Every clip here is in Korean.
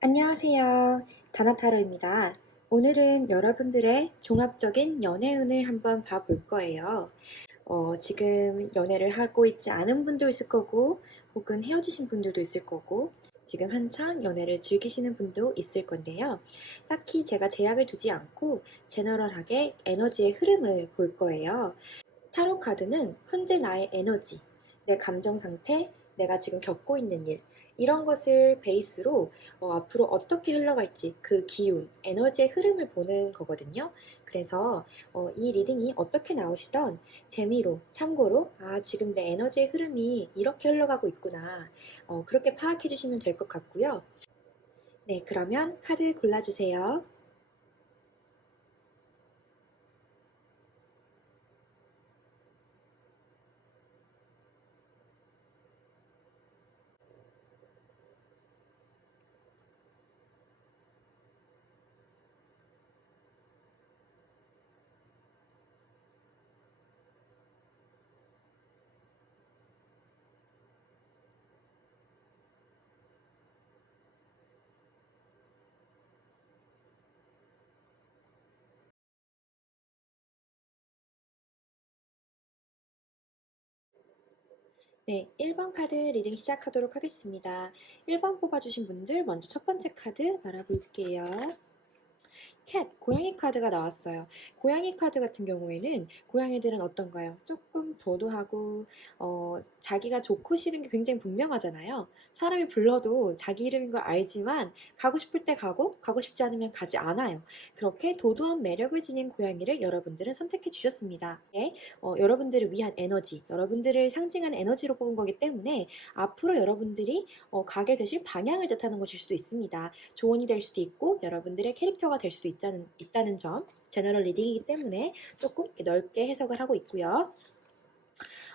안녕하세요. 다나타로입니다. 오늘은 여러분들의 종합적인 연애운을 한번 봐볼 거예요. 지금 연애를 하고 있지 않은 분도 있을 거고, 혹은 헤어지신 분들도 있을 거고, 지금 한창 연애를 즐기시는 분도 있을 건데요. 딱히 제가 제약을 두지 않고 제너럴하게 에너지의 흐름을 볼 거예요. 타로 카드는 현재 나의 에너지, 내 감정 상태, 내가 지금 겪고 있는 일, 이런 것을 베이스로 앞으로 어떻게 흘러갈지 그 기운, 에너지의 흐름을 보는 거거든요. 그래서 이 리딩이 어떻게 나오시던 재미로, 참고로, 지금 내 에너지의 흐름이 이렇게 흘러가고 있구나. 그렇게 파악해 주시면 될 것 같고요. 네, 그러면 카드 골라주세요. 네, 1번 카드 리딩 시작하도록 하겠습니다. 1번 뽑아주신 분들 먼저 첫 번째 카드 알아볼게요. 캣, 고양이 카드가 나왔어요. 고양이 카드 같은 경우에는 고양이들은 어떤가요? 조금 도도하고 자기가 좋고 싫은 게 굉장히 분명하잖아요. 사람이 불러도 자기 이름인 걸 알지만 가고 싶을 때 가고 가고 싶지 않으면 가지 않아요. 그렇게 도도한 매력을 지닌 고양이를 여러분들은 선택해 주셨습니다. 네, 여러분들을 위한 에너지, 여러분들을 상징하는 에너지로 뽑은 거기 때문에 앞으로 여러분들이 가게 되실 방향을 뜻하는 것일 수도 있습니다. 조언이 될 수도 있고 여러분들의 캐릭터가 될 수도 있다는 점, 제너럴 리딩이기 때문에 조금 넓게 해석을 하고 있고요.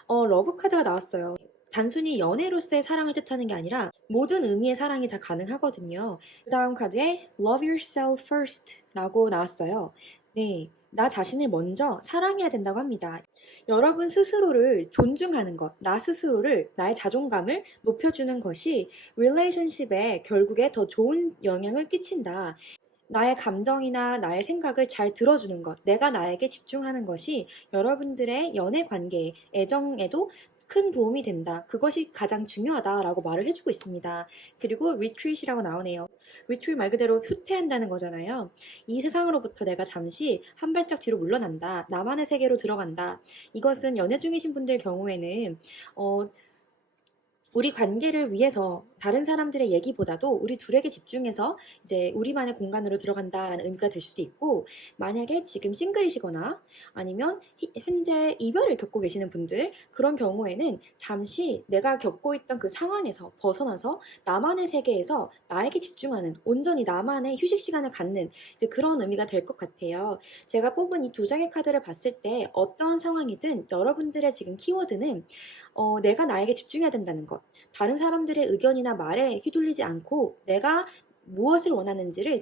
러브 카드가 나왔어요. 단순히 연애로서의 사랑을 뜻하는 게 아니라 모든 의미의 사랑이 다 가능하거든요. 그 다음 카드에 Love yourself first 라고 나왔어요. 네, 나 자신을 먼저 사랑해야 된다고 합니다. 여러분 스스로를 존중하는 것, 나 스스로를, 나의 자존감을 높여주는 것이 릴레이션십에 결국에 더 좋은 영향을 끼친다. 나의 감정이나 나의 생각을 잘 들어주는 것, 내가 나에게 집중하는 것이 여러분들의 연애 관계에, 애정에도 큰 도움이 된다. 그것이 가장 중요하다라고 말을 해주고 있습니다. 그리고 retreat이라고 나오네요. retreat 말 그대로 후퇴한다는 거잖아요. 이 세상으로부터 내가 잠시 한 발짝 뒤로 물러난다. 나만의 세계로 들어간다. 이것은 연애 중이신 분들 경우에는 어, 우리 관계를 위해서 다른 사람들의 얘기보다도 우리 둘에게 집중해서 이제 우리만의 공간으로 들어간다라는 의미가 될 수도 있고, 만약에 지금 싱글이시거나 아니면 현재 이별을 겪고 계시는 분들, 그런 경우에는 잠시 내가 겪고 있던 그 상황에서 벗어나서 나만의 세계에서 나에게 집중하는, 온전히 나만의 휴식 시간을 갖는 이제 그런 의미가 될 것 같아요. 제가 뽑은 이 두 장의 카드를 봤을 때 어떠한 상황이든 여러분들의 지금 키워드는 내가 나에게 집중해야 된다는 것, 다른 사람들의 의견이나 말에 휘둘리지 않고 내가 무엇을 원하는지를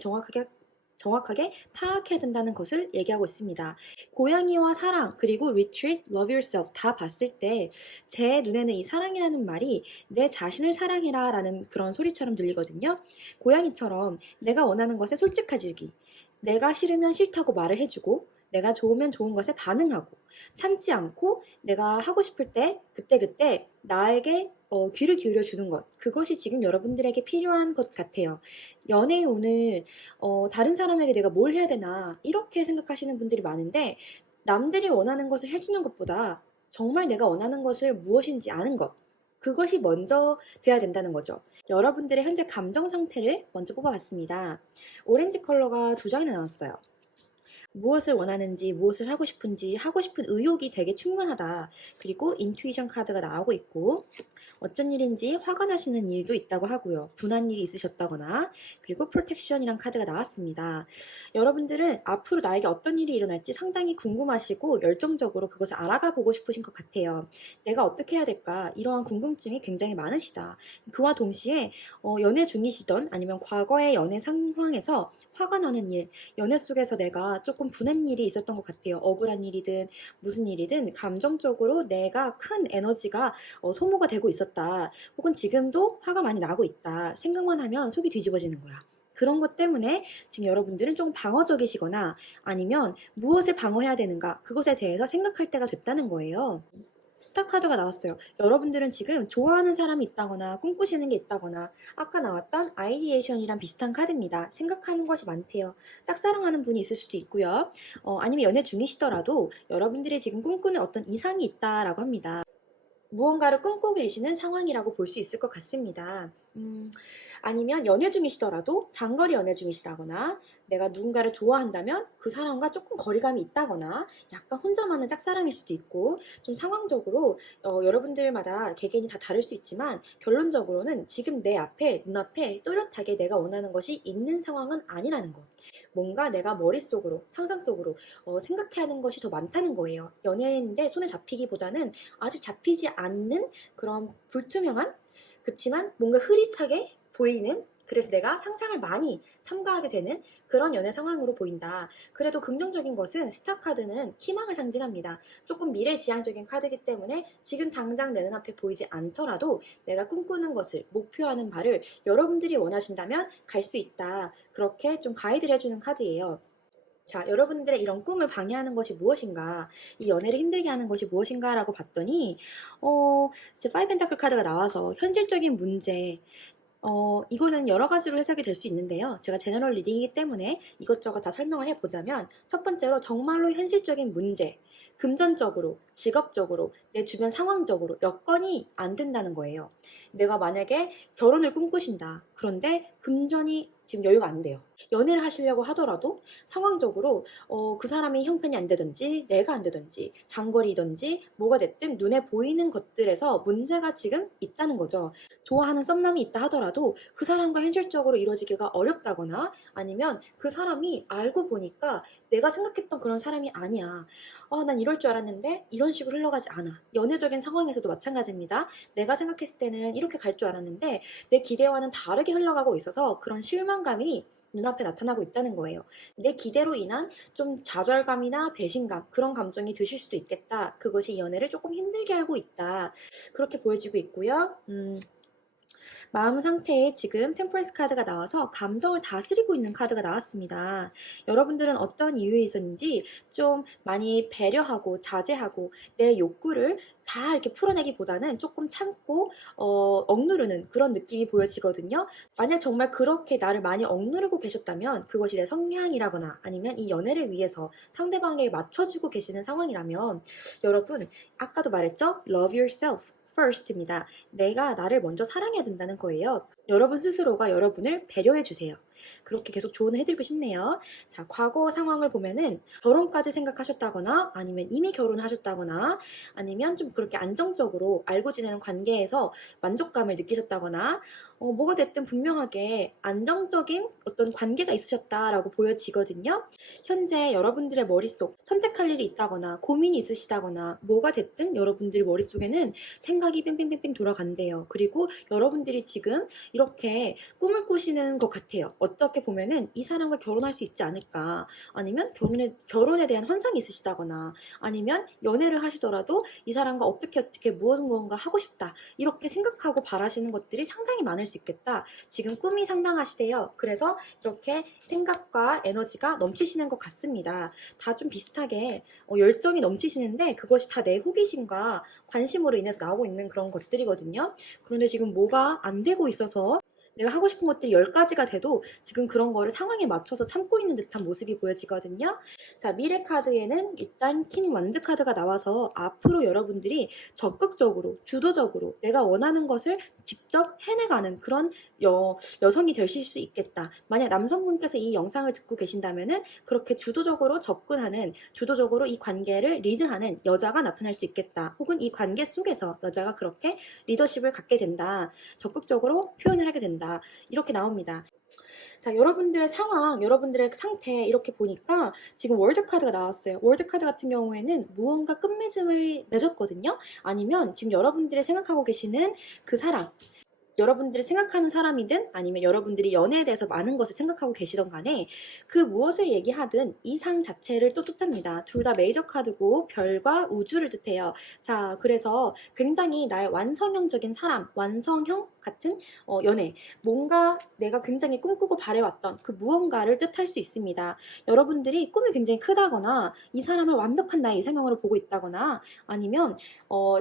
정확하게 파악해야 된다는 것을 얘기하고 있습니다. 고양이와 사랑, 그리고 retreat, love yourself 다 봤을 때 제 눈에는 이 사랑이라는 말이 내 자신을 사랑해라 라는 그런 소리처럼 들리거든요. 고양이처럼 내가 원하는 것에 솔직해지기, 내가 싫으면 싫다고 말을 해주고, 내가 좋으면 좋은 것에 반응하고, 참지 않고 내가 하고 싶을 때 그때그때 나에게 귀를 기울여 주는 것, 그것이 지금 여러분들에게 필요한 것 같아요. 연애에 오늘 다른 사람에게 내가 뭘 해야 되나 이렇게 생각하시는 분들이 많은데, 남들이 원하는 것을 해주는 것보다 정말 내가 원하는 것을 무엇인지 아는 것, 그것이 먼저 돼야 된다는 거죠. 여러분들의 현재 감정 상태를 먼저 뽑아봤습니다. 오렌지 컬러가 두 장이나 나왔어요. 무엇을 원하는지, 무엇을 하고 싶은지, 하고 싶은 의욕이 되게 충분하다. 그리고 인투이션 카드가 나오고 있고, 어쩐 일인지 화가 나시는 일도 있다고 하고요. 분한 일이 있으셨다거나, 그리고 프로텍션이란 카드가 나왔습니다. 여러분들은 앞으로 나에게 어떤 일이 일어날지 상당히 궁금하시고 열정적으로 그것을 알아가 보고 싶으신 것 같아요. 내가 어떻게 해야 될까? 이러한 궁금증이 굉장히 많으시다. 그와 동시에 연애 중이시던 아니면 과거의 연애 상황에서 화가 나는 일, 연애 속에서 내가 조금 분한 일이 있었던 것 같아요. 억울한 일이든 무슨 일이든 감정적으로 내가 큰 에너지가 소모가 되고 있었다. 혹은 지금도 화가 많이 나고 있다. 생각만 하면 속이 뒤집어지는 거야. 그런 것 때문에 지금 여러분들은 조금 방어적이시거나 아니면 무엇을 방어해야 되는가 그것에 대해서 생각할 때가 됐다는 거예요. 스타 카드가 나왔어요. 여러분들은 지금 좋아하는 사람이 있다거나 꿈꾸시는 게 있다거나 아까 나왔던 아이디에이션이랑 비슷한 카드입니다. 생각하는 것이 많대요. 짝사랑하는 분이 있을 수도 있고요. 아니면 연애 중이시더라도 여러분들이 지금 꿈꾸는 어떤 이상이 있다라고 합니다. 무언가를 꿈꾸고 계시는 상황이라고 볼 수 있을 것 같습니다. 아니면 연애 중이시더라도 장거리 연애 중이시다거나 내가 누군가를 좋아한다면 그 사람과 조금 거리감이 있다거나 약간 혼자만의 짝사랑일 수도 있고 좀 상황적으로 여러분들마다 개개인이 다 다를 수 있지만 결론적으로는 지금 내 앞에 눈앞에 또렷하게 내가 원하는 것이 있는 상황은 아니라는 것. 뭔가 내가 머릿속으로 상상 속으로 생각해야 하는 것이 더 많다는 거예요. 연애인데 손에 잡히기보다는 아직 잡히지 않는 그런 불투명한 그치만 뭔가 흐릿하게 보이는 그래서 내가 상상을 많이 첨가하게 되는 그런 연애 상황으로 보인다. 그래도 긍정적인 것은 스타 카드는 희망을 상징합니다. 조금 미래지향적인 카드이기 때문에 지금 당장 내 눈앞에 보이지 않더라도 내가 꿈꾸는 것을 목표하는 바를 여러분들이 원하신다면 갈 수 있다. 그렇게 좀 가이드를 해주는 카드예요. 자, 여러분들의 이런 꿈을 방해하는 것이 무엇인가, 이 연애를 힘들게 하는 것이 무엇인가라고 봤더니, 이제 파이브 펜타클 카드가 나와서 현실적인 문제, 이거는 여러 가지로 해석이 될 수 있는데요. 제가 제너럴 리딩이기 때문에 이것저것 다 설명을 해보자면, 첫 번째로 정말로 현실적인 문제, 금전적으로, 직업적으로, 내 주변 상황적으로 여건이 안 된다는 거예요. 내가 만약에 결혼을 꿈꾸신다. 그런데 금전이 지금 여유가 안 돼요. 연애를 하시려고 하더라도 상황적으로 그 사람이 형편이 안 되든지 내가 안 되든지 장거리든지 뭐가 됐든 눈에 보이는 것들에서 문제가 지금 있다는 거죠. 좋아하는 썸남이 있다 하더라도 그 사람과 현실적으로 이루어지기가 어렵다거나 아니면 그 사람이 알고 보니까 내가 생각했던 그런 사람이 아니야. 난 이럴 줄 알았는데 이런 식으로 흘러가지 않아. 연애적인 상황에서도 마찬가지입니다. 내가 생각했을 때는 이렇게 갈 줄 알았는데 내 기대와는 다르게 흘러가고 있어서 그런 실망감이 눈앞에 나타나고 있다는 거예요. 내 기대로 인한 좀 좌절감이나 배신감 그런 감정이 드실 수도 있겠다. 그것이 연애를 조금 힘들게 하고 있다. 그렇게 보여지고 있고요. 마음 상태에 지금 템퍼런스 카드가 나와서 감정을 다스리고 있는 카드가 나왔습니다. 여러분들은 어떤 이유에 있었는지 좀 많이 배려하고 자제하고 내 욕구를 다 이렇게 풀어내기보다는 조금 참고 억누르는 그런 느낌이 보여지거든요. 만약 정말 그렇게 나를 많이 억누르고 계셨다면 그것이 내 성향이라거나 아니면 이 연애를 위해서 상대방에게 맞춰주고 계시는 상황이라면 여러분 아까도 말했죠? Love yourself. first입니다. 내가 나를 먼저 사랑해야 된다는 거예요. 여러분 스스로가 여러분을 배려해 주세요. 그렇게 계속 조언을 해드리고 싶네요. 자, 과거 상황을 보면은 결혼까지 생각하셨다거나 아니면 이미 결혼을 하셨다거나 아니면 좀 그렇게 안정적으로 알고 지내는 관계에서 만족감을 느끼셨다거나 뭐가 됐든 분명하게 안정적인 어떤 관계가 있으셨다라고 보여지거든요. 현재 여러분들의 머릿속 선택할 일이 있다거나 고민이 있으시다거나 뭐가 됐든 여러분들 머릿속에는 생각이 뺑뺑뺑뺑 돌아간대요. 그리고 여러분들이 지금 이렇게 꿈을 꾸시는 것 같아요. 어떻게 보면은 이 사람과 결혼할 수 있지 않을까 아니면 결혼에 대한 환상이 있으시다거나 아니면 연애를 하시더라도 이 사람과 어떻게 무언가 하고 싶다 이렇게 생각하고 바라시는 것들이 상당히 많을 수 있겠다. 지금 꿈이 상당하시대요. 그래서 이렇게 생각과 에너지가 넘치시는 것 같습니다. 다 좀 비슷하게 열정이 넘치시는데 그것이 다 내 호기심과 관심으로 인해서 나오고 있는 그런 것들이거든요. 그런데 지금 뭐가 안 되고 있어서 내가 하고 싶은 것들이 10가지가 돼도 지금 그런 거를 상황에 맞춰서 참고 있는 듯한 모습이 보여지거든요. 자, 미래 카드에는 일단 킹 완드 카드가 나와서 앞으로 여러분들이 적극적으로, 주도적으로 내가 원하는 것을 직접 해내가는 그런 여성이 되실 수 있겠다. 만약 남성분께서 이 영상을 듣고 계신다면은 그렇게 주도적으로 접근하는, 주도적으로 이 관계를 리드하는 여자가 나타날 수 있겠다. 혹은 이 관계 속에서 여자가 그렇게 리더십을 갖게 된다. 적극적으로 표현을 하게 된다. 이렇게 나옵니다. 자, 여러분들의 상황, 여러분들의 상태 이렇게 보니까 지금 월드 카드가 나왔어요. 월드 카드 같은 경우에는 무언가 끝맺음을 맺었거든요. 아니면 지금 여러분들이 생각하고 계시는 그 사람, 여러분들이 생각하는 사람이든 아니면 여러분들이 연애에 대해서 많은 것을 생각하고 계시던 간에 그 무엇을 얘기하든 이 상 자체를 또 뜻합니다. 둘 다 메이저 카드고 별과 우주를 뜻해요. 자, 그래서 굉장히 나의 완성형적인 사람, 완성형 같은 연애, 뭔가 내가 굉장히 꿈꾸고 바래왔던 그 무언가를 뜻할 수 있습니다. 여러분들이 꿈이 굉장히 크다거나 이 사람을 완벽한 나의 이상형으로 보고 있다거나 아니면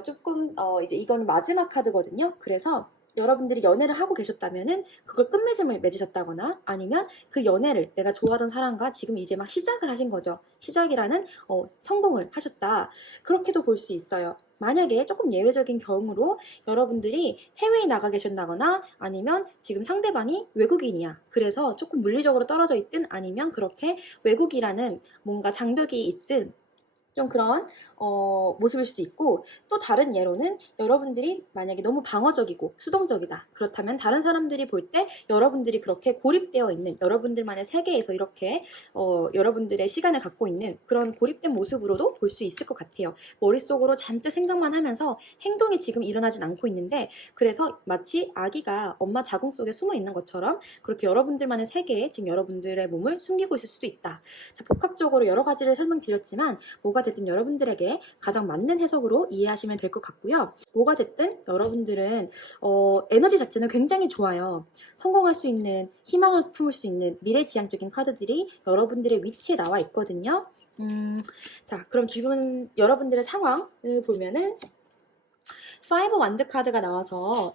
조금 이제 이건 마지막 카드거든요. 그래서 여러분들이 연애를 하고 계셨다면은 그걸 끝맺음을 맺으셨다거나 아니면 그 연애를 내가 좋아하던 사람과 지금 이제 막 시작을 하신 거죠. 시작이라는 성공을 하셨다. 그렇게도 볼 수 있어요. 만약에 조금 예외적인 경우로 여러분들이 해외에 나가 계신다거나 아니면 지금 상대방이 외국인이야. 그래서 조금 물리적으로 떨어져 있든 아니면 그렇게 외국이라는 뭔가 장벽이 있든 좀 그런 모습일 수도 있고, 또 다른 예로는 여러분들이 만약에 너무 방어적이고 수동적이다. 그렇다면 다른 사람들이 볼 때 여러분들이 그렇게 고립되어 있는 여러분들만의 세계에서 이렇게 여러분들의 시간을 갖고 있는 그런 고립된 모습으로도 볼 수 있을 것 같아요. 머릿속으로 잔뜩 생각만 하면서 행동이 지금 일어나진 않고 있는데, 그래서 마치 아기가 엄마 자궁 속에 숨어 있는 것처럼 그렇게 여러분들만의 세계에 지금 여러분들의 몸을 숨기고 있을 수도 있다. 자, 복합적으로 여러 가지를 설명드렸지만 뭐가 됐든 여러분들에게 가장 맞는 해석으로 이해하시면 될 것 같고요. 뭐가 됐든 여러분들은 에너지 자체는 굉장히 좋아요. 성공할 수 있는, 희망을 품을 수 있는 미래지향적인 카드들이 여러분들의 위치에 나와 있거든요. 자, 그럼 주변 여러분들의 상황을 보면은 5 완드 카드가 나와서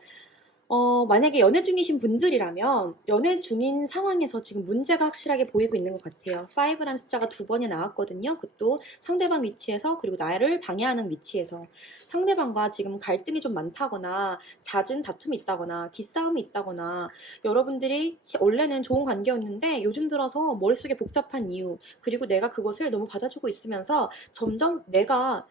만약에 연애 중이신 분들이라면 연애 중인 상황에서 지금 문제가 확실하게 보이고 있는 것 같아요. 5라는 숫자가 2번이 나왔거든요. 그것도 상대방 위치에서 그리고 나를 방해하는 위치에서 상대방과 지금 갈등이 좀 많다거나 잦은 다툼이 있다거나 기싸움이 있다거나 여러분들이 원래는 좋은 관계였는데 요즘 들어서 머릿속에 복잡한 이유 그리고 내가 그것을 너무 받아주고 있으면서 점점 내가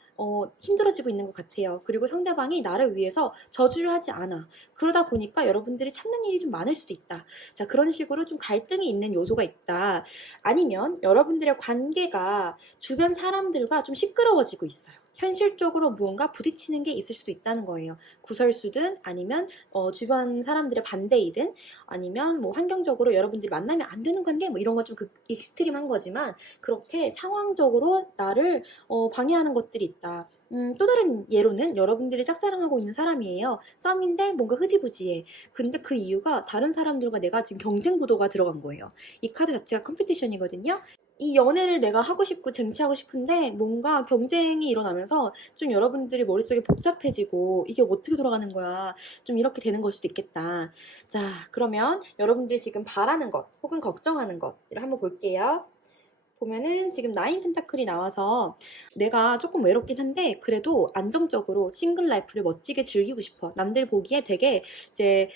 힘들어지고 있는 것 같아요. 그리고 상대방이 나를 위해서 저주를 하지 않아. 그러다 보니까 여러분들이 참는 일이 좀 많을 수도 있다. 자, 그런 식으로 좀 갈등이 있는 요소가 있다. 아니면 여러분들의 관계가 주변 사람들과 좀 시끄러워지고 있어요. 현실적으로 무언가 부딪히는 게 있을 수도 있다는 거예요. 구설수든 아니면 주변 사람들의 반대이든 아니면 뭐 환경적으로 여러분들이 만나면 안 되는 관계 뭐 이런 건 좀 익스트림한 거지만 그렇게 상황적으로 나를 방해하는 것들이 있다. 또 다른 예로는 여러분들이 짝사랑하고 있는 사람이에요. 썸인데 뭔가 흐지부지해. 근데 그 이유가 다른 사람들과 내가 지금 경쟁 구도가 들어간 거예요. 이 카드 자체가 컴피티션이거든요. 이 연애를 내가 하고 싶고 쟁취하고 싶은데 뭔가 경쟁이 일어나면서 좀 여러분들이 머릿속에 복잡해지고 이게 어떻게 돌아가는 거야. 좀 이렇게 되는 걸 수도 있겠다. 자, 그러면 여러분들이 지금 바라는 것 혹은 걱정하는 것을 한번 볼게요. 보면은 지금 9 펜타클이 나와서 내가 조금 외롭긴 한데 그래도 안정적으로 싱글 라이프를 멋지게 즐기고 싶어. 남들 보기에 되게 이제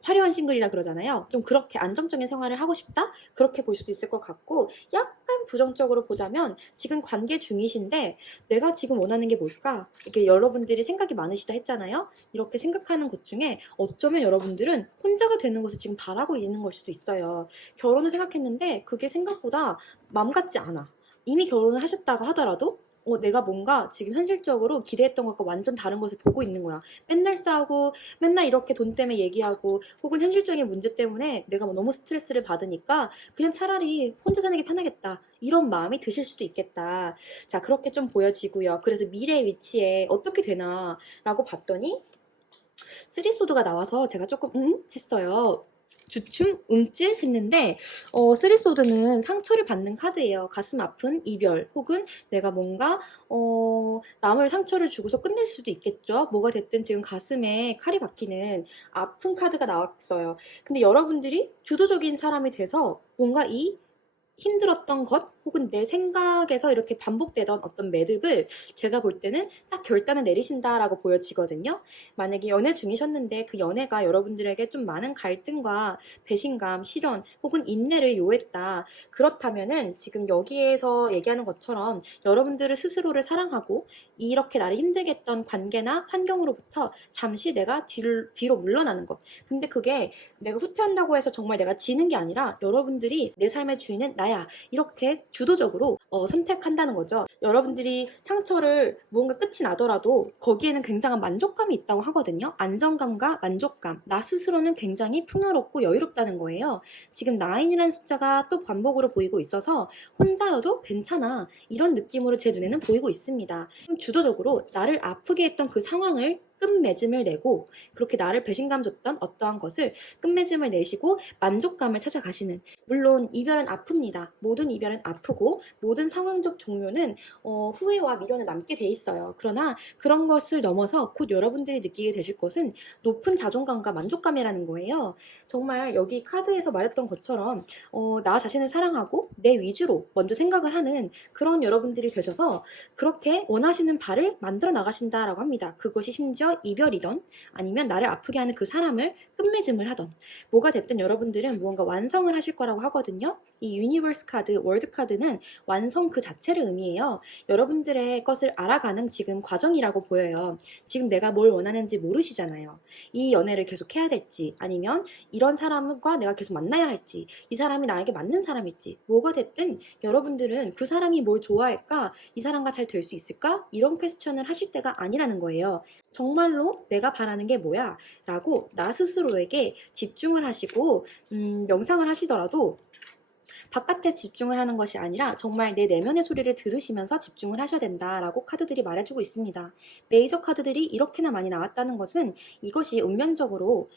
화려한 싱글이라 그러잖아요. 좀 그렇게 안정적인 생활을 하고 싶다? 그렇게 볼 수도 있을 것 같고 약간 부정적으로 보자면 지금 관계 중이신데 내가 지금 원하는 게 뭘까? 이렇게 여러분들이 생각이 많으시다 했잖아요. 이렇게 생각하는 것 중에 어쩌면 여러분들은 혼자가 되는 것을 지금 바라고 있는 걸 수도 있어요. 결혼을 생각했는데 그게 생각보다 맘 같지 않아. 이미 결혼을 하셨다고 하더라도 내가 뭔가 지금 현실적으로 기대했던 것과 완전 다른 것을 보고 있는 거야. 맨날 싸우고 맨날 이렇게 돈 때문에 얘기하고 혹은 현실적인 문제 때문에 내가 뭐 너무 스트레스를 받으니까 그냥 차라리 혼자 사는 게 편하겠다. 이런 마음이 드실 수도 있겠다. 자, 그렇게 좀 보여지고요. 그래서 미래의 위치에 어떻게 되나 라고 봤더니 쓰리소드가 나와서 제가 조금 했어요. 주춤, 움찔 했는데 쓰리소드는 상처를 받는 카드예요. 가슴 아픈 이별 혹은 내가 뭔가 남을 상처를 주고서 끝낼 수도 있겠죠. 뭐가 됐든 지금 가슴에 칼이 박히는 아픈 카드가 나왔어요. 근데 여러분들이 주도적인 사람이 돼서 뭔가 이 힘들었던 것 혹은 내 생각에서 이렇게 반복되던 어떤 매듭을 제가 볼 때는 딱 결단을 내리신다라고 보여지거든요. 만약에 연애 중이셨는데 그 연애가 여러분들에게 좀 많은 갈등과 배신감, 실현 혹은 인내를 요했다. 그렇다면은 지금 여기에서 얘기하는 것처럼 여러분들을 스스로를 사랑하고 이렇게 나를 힘들게 했던 관계나 환경으로부터 잠시 내가 뒤로 물러나는 것. 근데 그게 내가 후퇴한다고 해서 정말 내가 지는 게 아니라 여러분들이 내 삶의 주인은 나야. 이렇게 주도적으로 선택한다는 거죠. 여러분들이 상처를 무언가 끝이 나더라도 거기에는 굉장한 만족감이 있다고 하거든요. 안정감과 만족감, 나 스스로는 굉장히 풍요롭고 여유롭다는 거예요. 지금 9이라는 숫자가 또 반복으로 보이고 있어서 혼자여도 괜찮아, 이런 느낌으로 제 눈에는 보이고 있습니다. 주도적으로 나를 아프게 했던 그 상황을 끝맺음을 내고, 그렇게 나를 배신감 줬던 어떠한 것을 끝맺음을 내시고 만족감을 찾아가시는, 물론 이별은 아픕니다. 모든 이별은 아프고 모든 상황적 종료는 후회와 미련을 남게 돼 있어요. 그러나 그런 것을 넘어서 곧 여러분들이 느끼게 되실 것은 높은 자존감과 만족감이라는 거예요. 정말 여기 카드에서 말했던 것처럼 나 자신을 사랑하고 내 위주로 먼저 생각을 하는 그런 여러분들이 되셔서 그렇게 원하시는 바를 만들어 나가신다라고 합니다. 그것이 심지어 이별이던 아니면 나를 아프게 하는 그 사람을 끝맺음을 하던 뭐가 됐든 여러분들은 무언가 완성을 하실 거라고 하거든요. 이 유니버스 카드, 월드 카드는 완성 그 자체를 의미해요. 여러분들의 것을 알아가는 지금 과정이라고 보여요. 지금 내가 뭘 원하는지 모르시잖아요. 이 연애를 계속 해야 될지, 아니면 이런 사람과 내가 계속 만나야 할지, 이 사람이 나에게 맞는 사람일지, 뭐가 됐든 여러분들은 그 사람이 뭘 좋아할까, 이 사람과 잘 될 수 있을까, 이런 퀘스천을 하실 때가 아니라는 거예요. 정말로 내가 바라는 게 뭐야? 라고 나 스스로에게 집중을 하시고 명상을 하시더라도 바깥에 집중을 하는 것이 아니라 정말 내 내면의 소리를 들으시면서 집중을 하셔야 된다라고 카드들이 말해주고 있습니다. 메이저 카드들이 이렇게나 많이 나왔다는 것은 이것이 운명적으로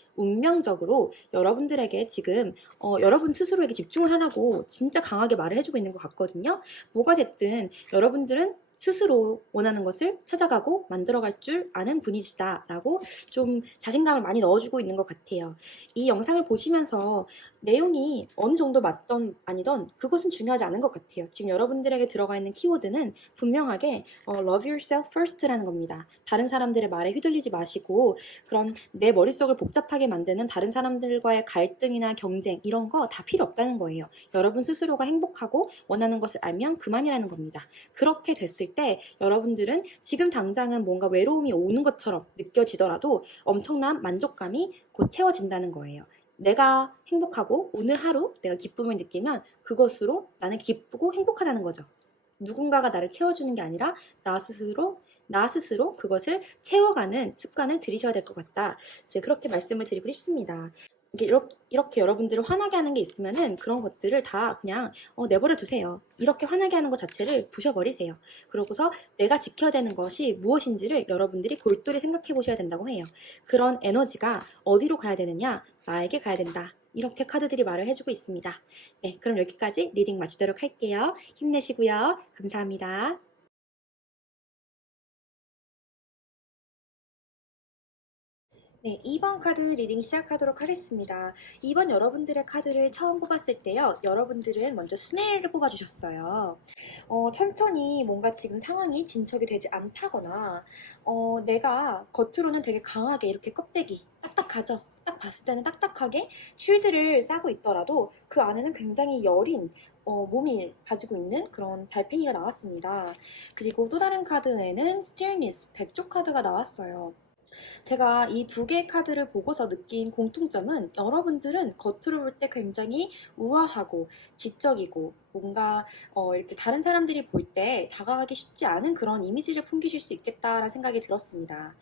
여러분들에게 지금 여러분 스스로에게 집중을 하라고 진짜 강하게 말을 해주고 있는 것 같거든요. 뭐가 됐든 여러분들은 스스로 원하는 것을 찾아가고 만들어갈 줄 아는 분이시다 라고 좀 자신감을 많이 넣어주고 있는 것 같아요. 이 영상을 보시면서 내용이 어느 정도 맞던 아니던 그것은 중요하지 않은 것 같아요. 지금 여러분들에게 들어가 있는 키워드는 분명하게 love yourself first라는 겁니다. 다른 사람들의 말에 휘둘리지 마시고 그런 내 머릿속을 복잡하게 만드는 다른 사람들과의 갈등이나 경쟁 이런 거 다 필요 없다는 거예요. 여러분 스스로가 행복하고 원하는 것을 알면 그만이라는 겁니다. 그렇게 됐을 때 여러분들은 지금 당장은 뭔가 외로움이 오는 것처럼 느껴지더라도 엄청난 만족감이 곧 채워진다는 거예요. 내가 행복하고 오늘 하루 내가 기쁨을 느끼면 그것으로 나는 기쁘고 행복하다는 거죠. 누군가가 나를 채워주는 게 아니라 나 스스로 그것을 채워가는 습관을 들이셔야 될 것 같다. 이제 그렇게 말씀을 드리고 싶습니다. 이렇게 여러분들을 화나게 하는 게 있으면은 그런 것들을 다 그냥 내버려 두세요. 이렇게 화나게 하는 것 자체를 부셔버리세요. 그러고서 내가 지켜야 되는 것이 무엇인지를 여러분들이 골똘히 생각해 보셔야 된다고 해요. 그런 에너지가 어디로 가야 되느냐? 나에게 가야 된다. 이렇게 카드들이 말을 해주고 있습니다. 네, 그럼 여기까지 리딩 마치도록 할게요. 힘내시고요. 감사합니다. 네, 2번 카드 리딩 시작하도록 하겠습니다. 2번 여러분들의 카드를 처음 뽑았을 때요. 여러분들은 먼저 스네일을 뽑아주셨어요. 천천히 뭔가 지금 상황이 진척이 되지 않다거나 내가 겉으로는 되게 강하게 이렇게 껍데기 딱딱하죠. 딱 봤을 때는 딱딱하게 쉴드를 싸고 있더라도 그 안에는 굉장히 여린 몸이 가지고 있는 그런 달팽이가 나왔습니다. 그리고 또 다른 카드에는 스틸니스, 백조 카드가 나왔어요. 제가 이 두 개의 카드를 보고서 느낀 공통점은 여러분들은 겉으로 볼 때 굉장히 우아하고 지적이고 뭔가 이렇게 다른 사람들이 볼 때 다가가기 쉽지 않은 그런 이미지를 풍기실 수 있겠다라는 생각이 들었습니다.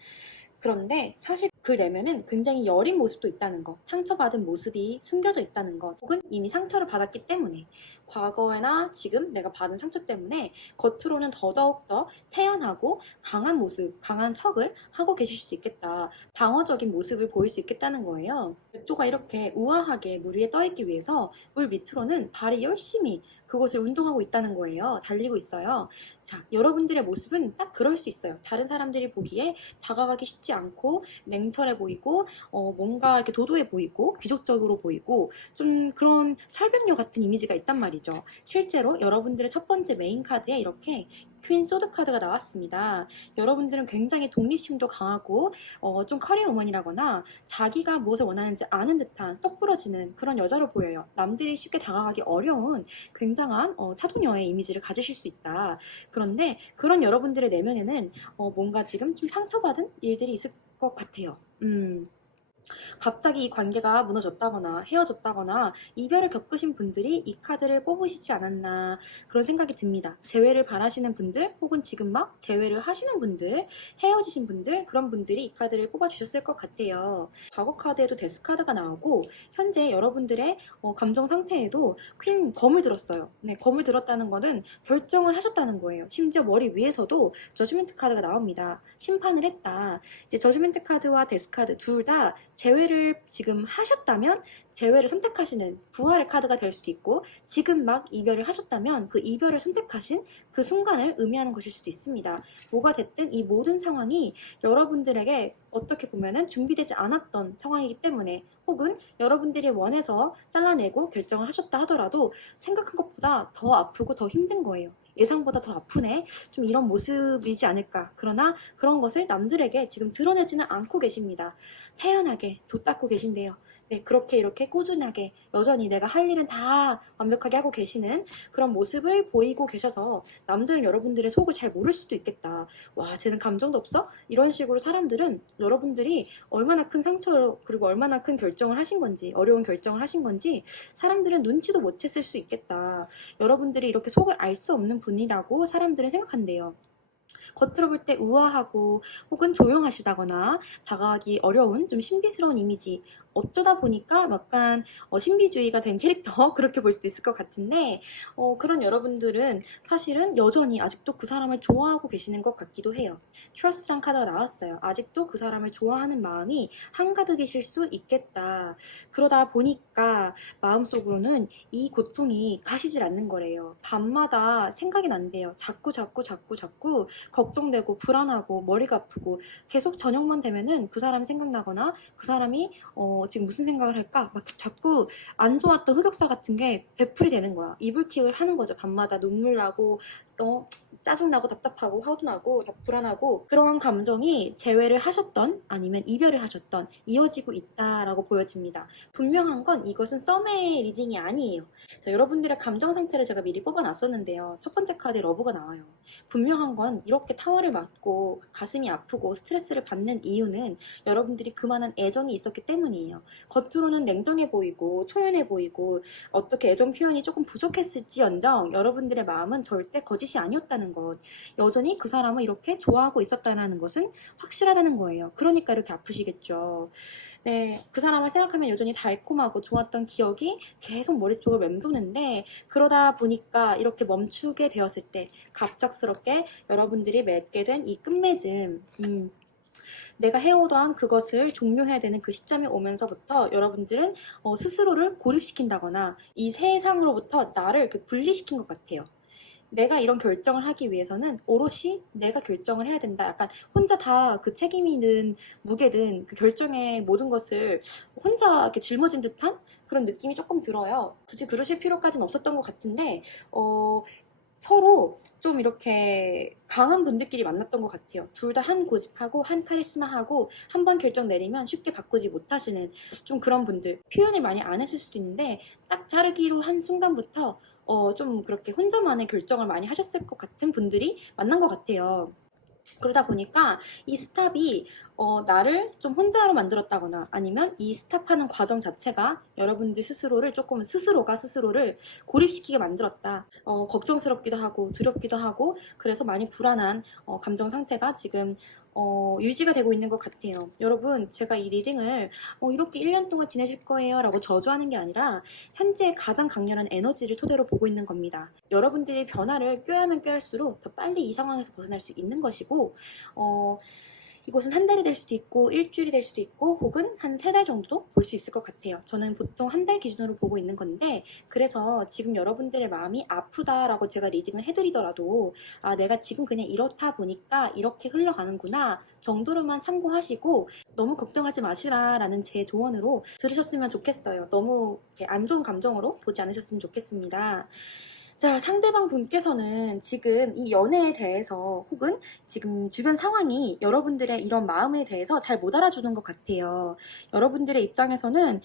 그런데 사실 그 내면은 굉장히 여린 모습도 있다는 것, 상처받은 모습이 숨겨져 있다는 것, 혹은 이미 상처를 받았기 때문에 과거나 지금 내가 받은 상처 때문에 겉으로는 더더욱 더 태연하고 강한 모습, 강한 척을 하고 계실 수도 있겠다. 방어적인 모습을 보일 수 있겠다는 거예요. 백조가 이렇게 우아하게 물 위에 떠있기 위해서 물 밑으로는 발이 열심히 그곳을 운동하고 있다는 거예요. 달리고 있어요. 자, 여러분들의 모습은 딱 그럴 수 있어요. 다른 사람들이 보기에 다가가기 쉽지 않고 냉철해 보이고 뭔가 이렇게 도도해 보이고 귀족적으로 보이고 좀 그런 철벽녀 같은 이미지가 있단 말이죠. 실제로 여러분들의 첫 번째 메인 카드에 이렇게 퀸 소드 카드가 나왔습니다. 여러분들은 굉장히 독립심도 강하고 좀 커리어 우먼이라거나 자기가 무엇을 원하는지 아는 듯한 똑 부러지는 그런 여자로 보여요. 남들이 쉽게 다가가기 어려운 굉장한 차도녀의 이미지를 가지실 수 있다. 그런데 그런 여러분들의 내면에는 뭔가 지금 좀 상처받은 일들이 있을 것 같아요. 갑자기 이 관계가 무너졌다거나 헤어졌다거나 이별을 겪으신 분들이 이 카드를 뽑으시지 않았나 그런 생각이 듭니다. 재회를 바라시는 분들 혹은 지금 막 재회를 하시는 분들, 헤어지신 분들, 그런 분들이 이 카드를 뽑아주셨을 것 같아요. 과거 카드에도 데스 카드가 나오고 현재 여러분들의 감정 상태에도 퀸 검을 들었어요. 네, 검을 들었다는 거는 결정을 하셨다는 거예요. 심지어 머리 위에서도 저지먼트 카드가 나옵니다. 심판을 했다. 이제 저지먼트 카드와 데스 카드 둘 다 재회를 지금 하셨다면 재회를 선택하시는 부활의 카드가 될 수도 있고, 지금 막 이별을 하셨다면 그 이별을 선택하신 그 순간을 의미하는 것일 수도 있습니다. 뭐가 됐든 이 모든 상황이 여러분들에게 어떻게 보면은 준비되지 않았던 상황이기 때문에, 혹은 여러분들이 원해서 잘라내고 결정을 하셨다 하더라도 생각한 것보다 더 아프고 더 힘든 거예요. 예상보다 더 아프네, 좀 이런 모습이지 않을까. 그러나 그런 것을 남들에게 지금 드러내지는 않고 계십니다. 태연하게 돛닦고 계신데요. 네, 그렇게 이렇게 꾸준하게 여전히 내가 할 일은 다 완벽하게 하고 계시는 그런 모습을 보이고 계셔서 남들은 여러분들의 속을 잘 모를 수도 있겠다. 와, 쟤는 감정도 없어? 이런 식으로 사람들은 여러분들이 얼마나 큰 상처, 그리고 얼마나 큰 결정을 하신 건지, 어려운 결정을 하신 건지 사람들은 눈치도 못 챘을 수 있겠다. 여러분들이 이렇게 속을 알 수 없는 분이라고 사람들은 생각한대요. 겉으로 볼 때 우아하고 혹은 조용하시다거나 다가가기 어려운 좀 신비스러운 이미지, 어쩌다 보니까 약간 신비주의가 된 캐릭터 그렇게 볼 수도 있을 것 같은데, 그런 여러분들은 사실은 여전히 아직도 그 사람을 좋아하고 계시는 것 같기도 해요. 트러스트란 카드가 나왔어요. 아직도 그 사람을 좋아하는 마음이 한가득이실 수 있겠다. 그러다 보니까 마음속으로는 이 고통이 가시질 않는 거래요. 밤마다 생각이 난대요. 자꾸 걱정되고 불안하고 머리가 아프고 계속 저녁만 되면은 그 사람 생각나거나 그 사람이 지금 무슨 생각을 할까 막 자꾸 안 좋았던 흑역사 같은 게 되풀이 되는 거야. 이불킥을 하는 거죠. 밤마다 눈물 나고 짜증나고 답답하고 화도 나고 불안하고, 그러한 감정이 재회를 하셨던 아니면 이별을 하셨던 이어지고 있다라고 보여집니다. 분명한 건 이것은 썸의 리딩이 아니에요. 자, 여러분들의 감정 상태를 제가 미리 뽑아놨었는데요. 첫 번째 카드에 러브가 나와요. 분명한 건 이렇게 타워를 맞고 가슴이 아프고 스트레스를 받는 이유는 여러분들이 그만한 애정이 있었기 때문이에요. 겉으로는 냉정해 보이고 초연해 보이고 어떻게 애정 표현이 조금 부족했을지언정 여러분들의 마음은 절대 거짓이 아니었다는 것, 여전히 그 사람을 이렇게 좋아하고 있었다는 것은 확실하다는 거예요. 그러니까 이렇게 아프시겠죠. 네, 그 사람을 생각하면 여전히 달콤하고 좋았던 기억이 계속 머릿속을 맴도는데, 그러다 보니까 이렇게 멈추게 되었을 때 갑작스럽게 여러분들이 맺게 된 이 끝맺음, 내가 해오던 그것을 종료해야 되는 그 시점이 오면서부터 여러분들은 스스로를 고립시킨다거나 이 세상으로부터 나를 이렇게 분리시킨 것 같아요. 내가 이런 결정을 하기 위해서는 오롯이 내가 결정을 해야 된다. 약간 혼자 다 그 책임이든 무게든 그 결정의 모든 것을 혼자 이렇게 짊어진 듯한 그런 느낌이 조금 들어요. 굳이 그러실 필요까지는 없었던 것 같은데, 서로 좀 이렇게 강한 분들끼리 만났던 것 같아요. 둘 다 한 고집하고 한 카리스마하고 한 번 결정 내리면 쉽게 바꾸지 못하시는 좀 그런 분들. 표현을 많이 안 했을 수도 있는데 딱 자르기로 한 순간부터 좀 그렇게 혼자만의 결정을 많이 하셨을 것 같은 분들이 만난 것 같아요. 그러다 보니까 이 스탑이 나를 좀 혼자로 만들었다거나 아니면 이 스탑하는 과정 자체가 여러분들 스스로를 조금 스스로가 스스로를 고립시키게 만들었다. 걱정스럽기도 하고 두렵기도 하고 그래서 많이 불안한 감정 상태가 지금 유지가 되고 있는 것 같아요. 여러분, 제가 이 리딩을 이렇게 1년 동안 지내실 거예요 라고 저주하는 게 아니라 현재 가장 강렬한 에너지를 토대로 보고 있는 겁니다. 여러분들이 변화를 꾀하면 꾀할수록 더 빨리 이 상황에서 벗어날 수 있는 것이고, 이것은 한 달이 될 수도 있고 일주일이 될 수도 있고 혹은 한 3달 정도 볼 수 있을 것 같아요. 저는 보통 한 달 기준으로 보고 있는 건데, 그래서 지금 여러분들의 마음이 아프다라고 제가 리딩을 해드리더라도 내가 지금 그냥 이렇다 보니까 이렇게 흘러가는구나 정도로만 참고하시고 너무 걱정하지 마시라라는 제 조언으로 들으셨으면 좋겠어요. 너무 안 좋은 감정으로 보지 않으셨으면 좋겠습니다. 자, 상대방 분께서는 지금 이 연애에 대해서 혹은 지금 주변 상황이 여러분들의 이런 마음에 대해서 잘 못 알아주는 것 같아요. 여러분들의 입장에서는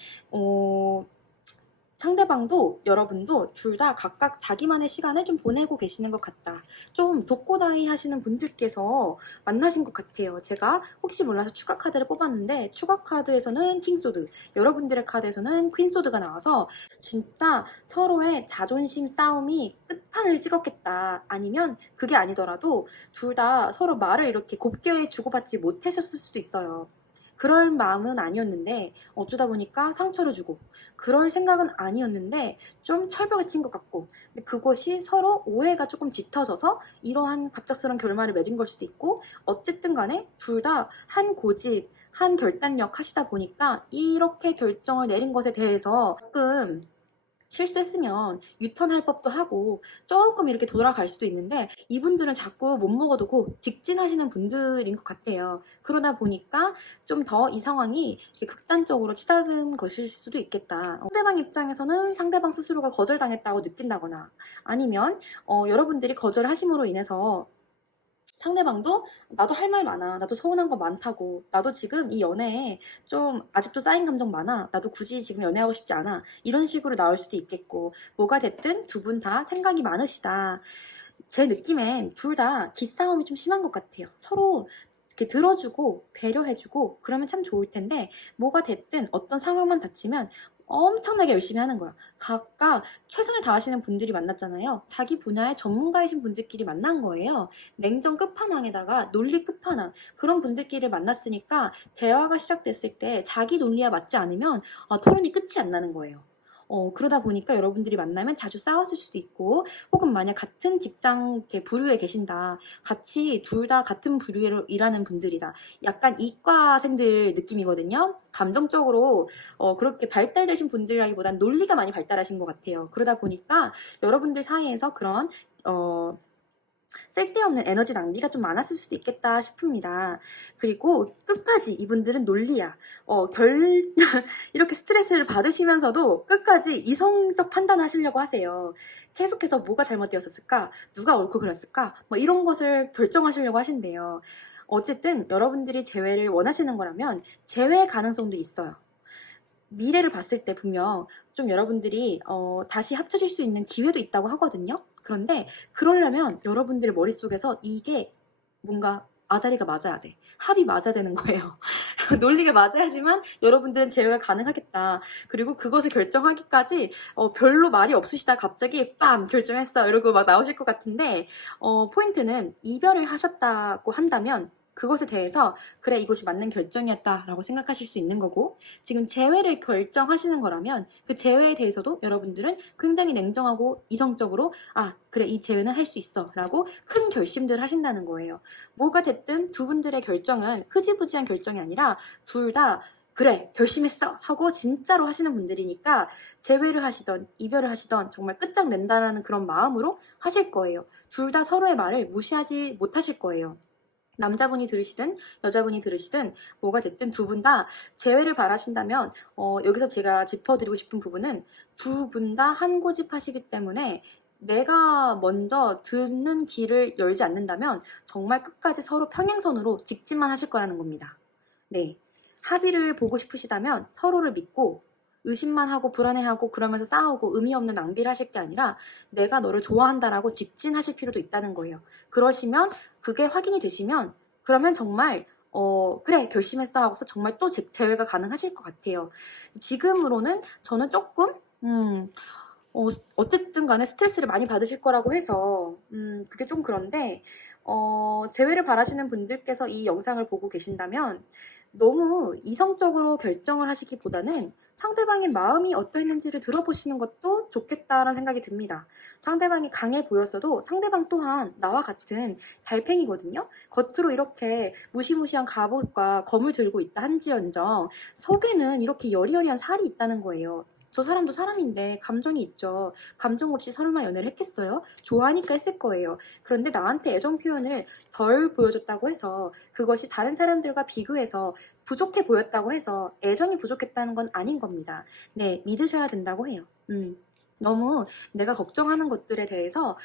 상대방도 여러분도 둘 다 각각 자기만의 시간을 좀 보내고 계시는 것 같다. 좀 독고다이 하시는 분들께서 만나신 것 같아요. 제가 혹시 몰라서 추가 카드를 뽑았는데 추가 카드에서는 킹소드, 여러분들의 카드에서는 퀸소드가 나와서 진짜 서로의 자존심 싸움이 끝판을 찍었겠다. 아니면 그게 아니더라도 둘 다 서로 말을 이렇게 곱게 주고받지 못하셨을 수도 있어요. 그럴 마음은 아니었는데 어쩌다 보니까 상처를 주고, 그럴 생각은 아니었는데 좀 철벽을 친 것 같고, 근데 그것이 서로 오해가 조금 짙어져서 이러한 갑작스러운 결말을 맺은 걸 수도 있고, 어쨌든 간에 둘 다 한 고집, 한 결단력 하시다 보니까 이렇게 결정을 내린 것에 대해서 조금 실수했으면 유턴할 법도 하고 조금 이렇게 돌아갈 수도 있는데, 이분들은 자꾸 못 먹어두고 직진하시는 분들인 것 같아요. 그러다 보니까 좀 더 이 상황이 이렇게 극단적으로 치닫은 것일 수도 있겠다. 상대방 입장에서는 상대방 스스로가 거절당했다고 느낀다거나, 아니면 여러분들이 거절하심으로 인해서 상대방도 나도 할 말 많아. 나도 서운한 거 많다고. 나도 지금 이 연애에 좀 아직도 쌓인 감정 많아. 나도 굳이 지금 연애하고 싶지 않아. 이런 식으로 나올 수도 있겠고, 뭐가 됐든 두 분 다 생각이 많으시다. 제 느낌엔 둘 다 기싸움이 좀 심한 것 같아요. 서로 이렇게 들어주고 배려해주고 그러면 참 좋을 텐데, 뭐가 됐든 어떤 상황만 닥치면 엄청나게 열심히 하는 거야. 각각 최선을 다하시는 분들이 만났잖아요. 자기 분야의 전문가이신 분들끼리 만난 거예요. 냉정 끝판왕에다가 논리 끝판왕, 그런 분들끼리 만났으니까 대화가 시작됐을 때 자기 논리와 맞지 않으면 토론이 끝이 안 나는 거예요. 그러다 보니까 여러분들이 만나면 자주 싸웠을 수도 있고, 혹은 만약 같은 직장 이렇게 부류에 계신다, 같이 둘 다 같은 부류로 일하는 분들이다, 약간 이과생들 느낌이거든요. 감정적으로 그렇게 발달되신 분들이라기보단 논리가 많이 발달하신 것 같아요. 그러다 보니까 여러분들 사이에서 그런 쓸데없는 에너지 낭비가 좀 많았을 수도 있겠다 싶습니다. 그리고 끝까지 이분들은 논리야. 이렇게 스트레스를 받으시면서도 끝까지 이성적 판단하시려고 하세요. 계속해서 뭐가 잘못되었을까? 누가 옳고 그랬을까? 뭐 이런 것을 결정하시려고 하신대요. 어쨌든 여러분들이 재회를 원하시는 거라면 재회 가능성도 있어요. 미래를 봤을 때 분명 좀 여러분들이 다시 합쳐질 수 있는 기회도 있다고 하거든요. 그런데 그러려면 여러분들의 머릿속에서 이게 뭔가 아다리가 맞아야 돼. 합이 맞아야 되는 거예요. 논리가 맞아야지만 여러분들은 재회가 가능하겠다. 그리고 그것을 결정하기까지 별로 말이 없으시다 갑자기 빰 결정했어 이러고 막 나오실 것 같은데, 포인트는 이별을 하셨다고 한다면 그것에 대해서 그래 이것이 맞는 결정이었다라고 생각하실 수 있는 거고, 지금 재회를 결정하시는 거라면 그 재회에 대해서도 여러분들은 굉장히 냉정하고 이성적으로 그래 이 재회는 할 수 있어 라고 큰 결심들을 하신다는 거예요. 뭐가 됐든 두 분들의 결정은 흐지부지한 결정이 아니라 둘 다 그래 결심했어 하고 진짜로 하시는 분들이니까, 재회를 하시던 이별을 하시던 정말 끝장낸다라는 그런 마음으로 하실 거예요. 둘 다 서로의 말을 무시하지 못하실 거예요. 남자분이 들으시든 여자분이 들으시든 뭐가 됐든 두 분 다 재회를 바라신다면, 여기서 제가 짚어드리고 싶은 부분은 두 분 다 한 고집하시기 때문에 내가 먼저 듣는 길을 열지 않는다면 정말 끝까지 서로 평행선으로 직진만 하실 거라는 겁니다. 네, 합의를 보고 싶으시다면 서로를 믿고 의심만 하고 불안해하고 그러면서 싸우고 의미 없는 낭비를 하실 게 아니라 내가 너를 좋아한다라고 직진하실 필요도 있다는 거예요. 그러시면 그게 확인이 되시면 그러면 정말 그래 결심했어 하고서 정말 또 재회가 가능하실 것 같아요. 지금으로는 저는 조금 어쨌든 간에 스트레스를 많이 받으실 거라고 해서 그게 좀 그런데, 재회를 바라시는 분들께서 이 영상을 보고 계신다면 너무 이성적으로 결정을 하시기보다는 상대방의 마음이 어떠했는지를 들어보시는 것도 좋겠다라는 생각이 듭니다. 상대방이 강해 보였어도 상대방 또한 나와 같은 달팽이거든요. 겉으로 이렇게 무시무시한 갑옷과 검을 들고 있다 한지언정 속에는 이렇게 여리여리한 살이 있다는 거예요. 저 사람도 사람인데 감정이 있죠. 감정 없이 설마 연애를 했겠어요? 좋아하니까 했을 거예요. 그런데 나한테 애정 표현을 덜 보여줬다고 해서, 그것이 다른 사람들과 비교해서 부족해 보였다고 해서 애정이 부족했다는 건 아닌 겁니다. 네, 믿으셔야 된다고 해요. 너무 내가 걱정하는 것들에 대해서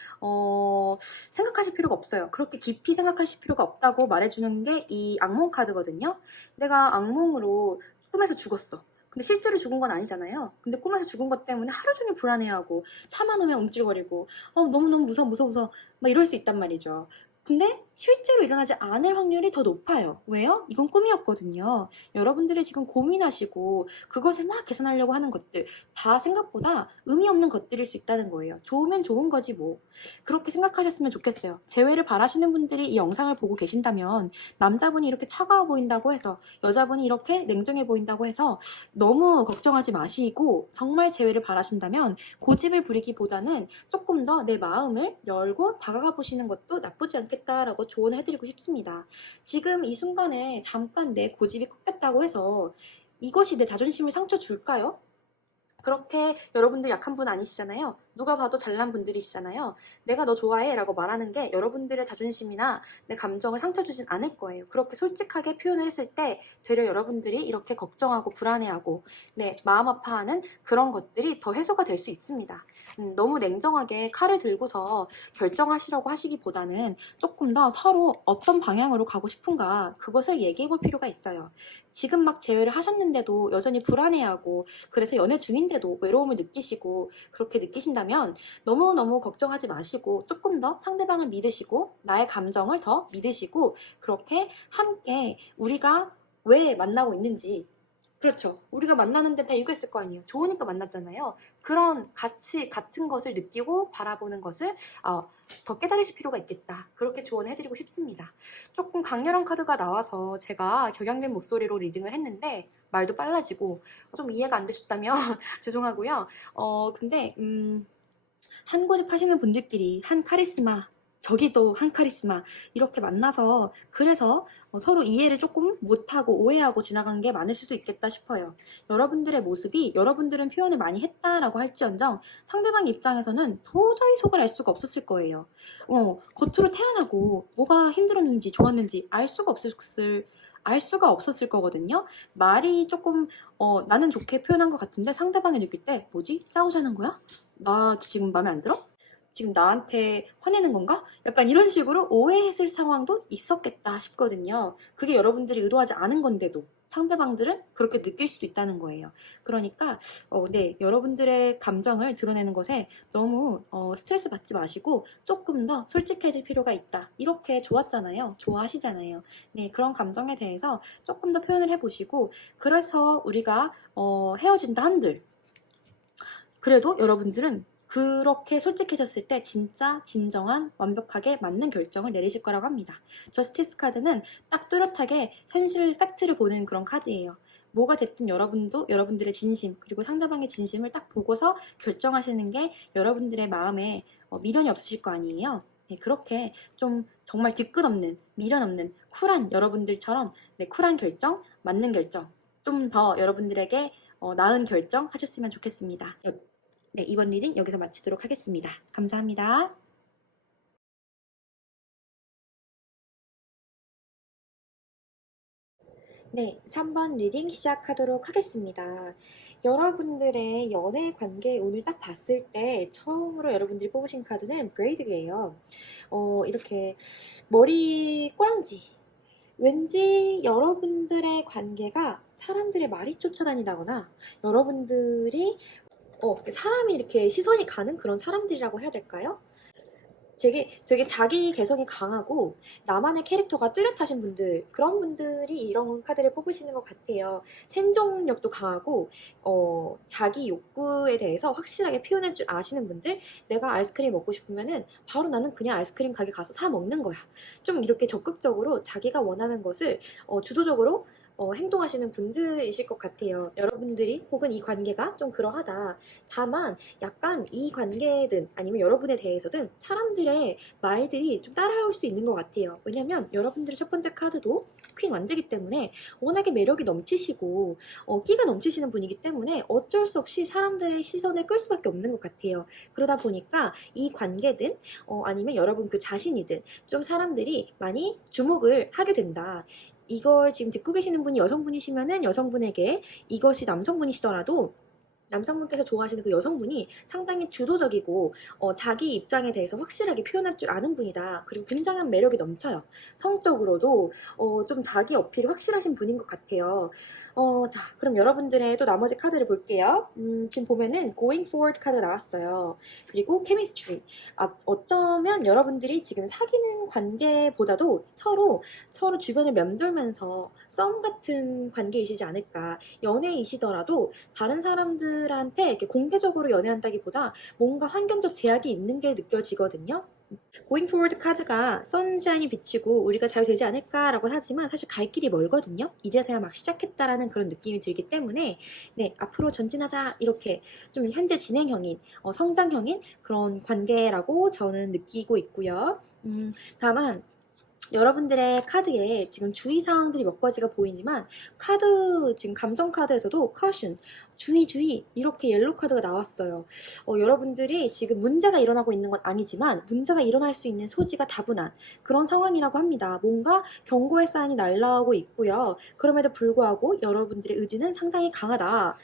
생각하실 필요가 없어요. 그렇게 깊이 생각하실 필요가 없다고 말해주는 게 이 악몽 카드거든요. 내가 악몽으로 꿈에서 죽었어. 근데 실제로 죽은 건 아니잖아요. 근데 꿈에서 죽은 것 때문에 하루 종일 불안해하고 차만 오면 움찔거리고 너무너무 무서워 무서워 무서워 막 이럴 수 있단 말이죠. 근데 실제로 일어나지 않을 확률이 더 높아요. 왜요? 이건 꿈이었거든요. 여러분들이 지금 고민하시고 그것을 막 개선하려고 하는 것들 다 생각보다 의미 없는 것들일 수 있다는 거예요. 좋으면 좋은 거지 뭐. 그렇게 생각하셨으면 좋겠어요. 재회를 바라시는 분들이 이 영상을 보고 계신다면 남자분이 이렇게 차가워 보인다고 해서 여자분이 이렇게 냉정해 보인다고 해서 너무 걱정하지 마시고 정말 재회를 바라신다면 고집을 부리기보다는 조금 더 내 마음을 열고 다가가 보시는 것도 나쁘지 않겠다라고 조언을 해드리고 싶습니다. 지금 이 순간에 잠깐 내 고집이 꺾였다고 해서 이것이 내 자존심을 상처 줄까요? 그렇게 여러분들 약한 분 아니시잖아요. 누가 봐도 잘난 분들이시잖아요. 내가 너 좋아해 라고 말하는 게 여러분들의 자존심이나 내 감정을 상처 주진 않을 거예요. 그렇게 솔직하게 표현을 했을 때 되려 여러분들이 이렇게 걱정하고 불안해하고 마음 아파하는 그런 것들이 더 해소가 될 수 있습니다. 너무 냉정하게 칼을 들고서 결정하시려고 하시기보다는 조금 더 서로 어떤 방향으로 가고 싶은가 그것을 얘기해 볼 필요가 있어요. 지금 막 재회를 하셨는데도 여전히 불안해하고 그래서 연애 중인데도 외로움을 느끼시고 그렇게 느끼신다면 너무너무 걱정하지 마시고 조금 더 상대방을 믿으시고 나의 감정을 더 믿으시고 그렇게 함께 우리가 왜 만나고 있는지 그렇죠. 우리가 만나는데 다 이유가 있을 거 아니에요. 좋으니까 만났잖아요. 그런 같은 것을 느끼고 바라보는 것을 더 깨달으실 필요가 있겠다. 그렇게 조언해드리고 싶습니다. 조금 강렬한 카드가 나와서 제가 격양된 목소리로 리딩을 했는데 말도 빨라지고 좀 이해가 안 되셨다면 죄송하고요. 근데 한 고집 하시는 분들끼리 한 카리스마 저기도 한 카리스마 이렇게 만나서 그래서 서로 이해를 조금 못하고 오해하고 지나간 게 많을 수도 있겠다 싶어요. 여러분들의 모습이 여러분들은 표현을 많이 했다라고 할지언정 상대방 입장에서는 도저히 속을 알 수가 없었을 거예요. 겉으로 태어나고 뭐가 힘들었는지 좋았는지 알 수가 없었을 거거든요. 말이 조금 나는 좋게 표현한 것 같은데 상대방이 느낄 때 뭐지? 싸우자는 거야? 나 지금 마음에 안 들어? 지금 나한테 화내는 건가? 약간 이런 식으로 오해했을 상황도 있었겠다 싶거든요. 그게 여러분들이 의도하지 않은 건데도 상대방들은 그렇게 느낄 수도 있다는 거예요. 그러니까 여러분들의 감정을 드러내는 것에 너무 스트레스 받지 마시고 조금 더 솔직해질 필요가 있다. 이렇게 좋았잖아요. 좋아하시잖아요. 그런 감정에 대해서 조금 더 표현을 해보시고 그래서 우리가 헤어진다 한들 그래도 여러분들은 그렇게 솔직해졌을 때 진짜 진정한 완벽하게 맞는 결정을 내리실 거라고 합니다. 저스티스 카드는 딱 뚜렷하게 현실 팩트를 보는 그런 카드예요. 뭐가 됐든 여러분도 여러분들의 진심 그리고 상대방의 진심을 딱 보고서 결정하시는 게 여러분들의 마음에 미련이 없으실 거 아니에요. 그렇게 좀 정말 뒤끝없는 미련 없는 쿨한 여러분들처럼 쿨한 결정, 맞는 결정 좀 더 여러분들에게 나은 결정 하셨으면 좋겠습니다. 이번 리딩 여기서 마치도록 하겠습니다. 감사합니다. 네, 3번 리딩 시작하도록 하겠습니다. 여러분들의 연애 관계 오늘 딱 봤을 때 처음으로 여러분들이 뽑으신 카드는 브레이드예요. 이렇게 머리 꼬랑지. 왠지 여러분들의 관계가 사람들의 말이 쫓아다니다거나 여러분들이 사람이 이렇게 시선이 가는 그런 사람들이라고 해야 될까요? 되게 자기 개성이 강하고 나만의 캐릭터가 뚜렷하신 분들 그런 분들이 이런 카드를 뽑으시는 것 같아요. 생존력도 강하고 자기 욕구에 대해서 확실하게 표현할 줄 아시는 분들 내가 아이스크림 먹고 싶으면은 바로 나는 그냥 아이스크림 가게 가서 사 먹는 거야. 좀 이렇게 적극적으로 자기가 원하는 것을 주도적으로 행동하시는 분들이실 것 같아요. 여러분들이 혹은 이 관계가 좀 그러하다. 다만 약간 이 관계든 아니면 여러분에 대해서든 사람들의 말들이 좀 따라올 수 있는 것 같아요. 왜냐면 여러분들의 첫 번째 카드도 퀸 완드기 때문에 워낙에 매력이 넘치시고 끼가 넘치시는 분이기 때문에 어쩔 수 없이 사람들의 시선을 끌 수밖에 없는 것 같아요. 그러다 보니까 이 관계든 아니면 여러분 그 자신이든 좀 사람들이 많이 주목을 하게 된다. 이걸 지금 듣고 계시는 분이 여성분이시면은 여성분에게 이것이 남성분이시더라도 남성분께서 좋아하시는 그 여성분이 상당히 주도적이고 자기 입장에 대해서 확실하게 표현할 줄 아는 분이다. 그리고 굉장한 매력이 넘쳐요. 성적으로도 좀 자기 어필이 확실하신 분인 것 같아요. 자, 그럼 여러분들의 또 나머지 카드를 볼게요. 지금 보면은 Going Forward 카드 나왔어요. 그리고 Chemistry. 어쩌면 여러분들이 지금 사귀는 관계보다도 서로 주변을 맴돌면서 썸 같은 관계이시지 않을까. 연애이시더라도 다른 사람들한테 이렇게 공개적으로 연애한다기보다 뭔가 환경적 제약이 있는 게 느껴지거든요. 고잉 포워드 카드가 선샤인이 비치고 우리가 잘 되지 않을까라고 하지만 사실 갈 길이 멀거든요. 이제서야 막 시작했다라는 그런 느낌이 들기 때문에 네, 앞으로 전진하자 이렇게 좀 현재 진행형인 성장형인 그런 관계라고 저는 느끼고 있고요. 다만 여러분들의 카드에 지금 주의사항들이 몇 가지가 보이지만 지금 감정 카드에서도 caution, 주의 이렇게 옐로 카드가 나왔어요. 여러분들이 지금 문제가 일어나고 있는 건 아니지만 문제가 일어날 수 있는 소지가 다분한 그런 상황이라고 합니다. 뭔가 경고의 사인이 날라오고 있고요. 그럼에도 불구하고 여러분들의 의지는 상당히 강하다.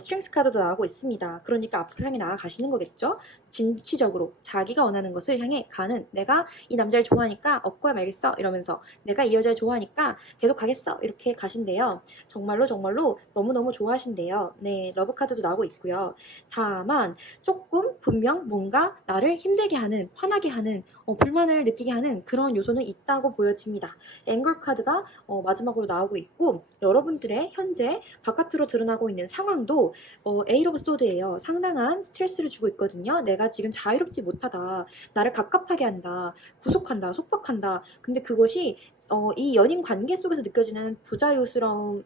스트렝스 카드도 나오고 있습니다. 그러니까 앞으로 향해 나아가시는 거겠죠? 진취적으로 자기가 원하는 것을 향해 가는, 내가 이 남자를 좋아하니까 엇고야 말겠어 이러면서 내가 이 여자를 좋아하니까 계속 가겠어 이렇게 가신대요. 정말로 너무너무 좋아하신대요. 네, 러브 카드도 나오고 있고요. 다만 조금 분명 뭔가 나를 힘들게 하는, 화나게 하는, 불만을 느끼게 하는 그런 요소는 있다고 보여집니다. 앵글 카드가 마지막으로 나오고 있고, 여러분들의 현재 바깥으로 드러나고 있는 상황도 에이트 오브 소드예요. 상당한 스트레스를 주고 있거든요. 내가 지금 자유롭지 못하다. 나를 갑갑하게 한다. 구속한다. 속박한다. 근데 그것이 이 연인 관계 속에서 느껴지는 부자유스러움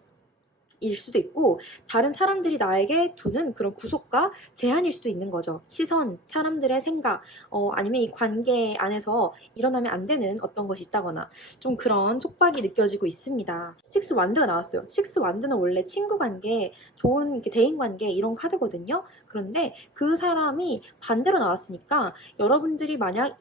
일 수도 있고 다른 사람들이 나에게 두는 그런 구속과 제한일 수도 있는 거죠. 시선, 사람들의 생각, 아니면 이 관계 안에서 일어나면 안 되는 어떤 것이 있다거나 좀 그런 촉박이 느껴지고 있습니다. 식스 완드가 나왔어요. 식스 완드는 원래 친구 관계, 좋은 이렇게 대인 관계 이런 카드거든요. 그런데 그 사람이 반대로 나왔으니까 여러분들이 만약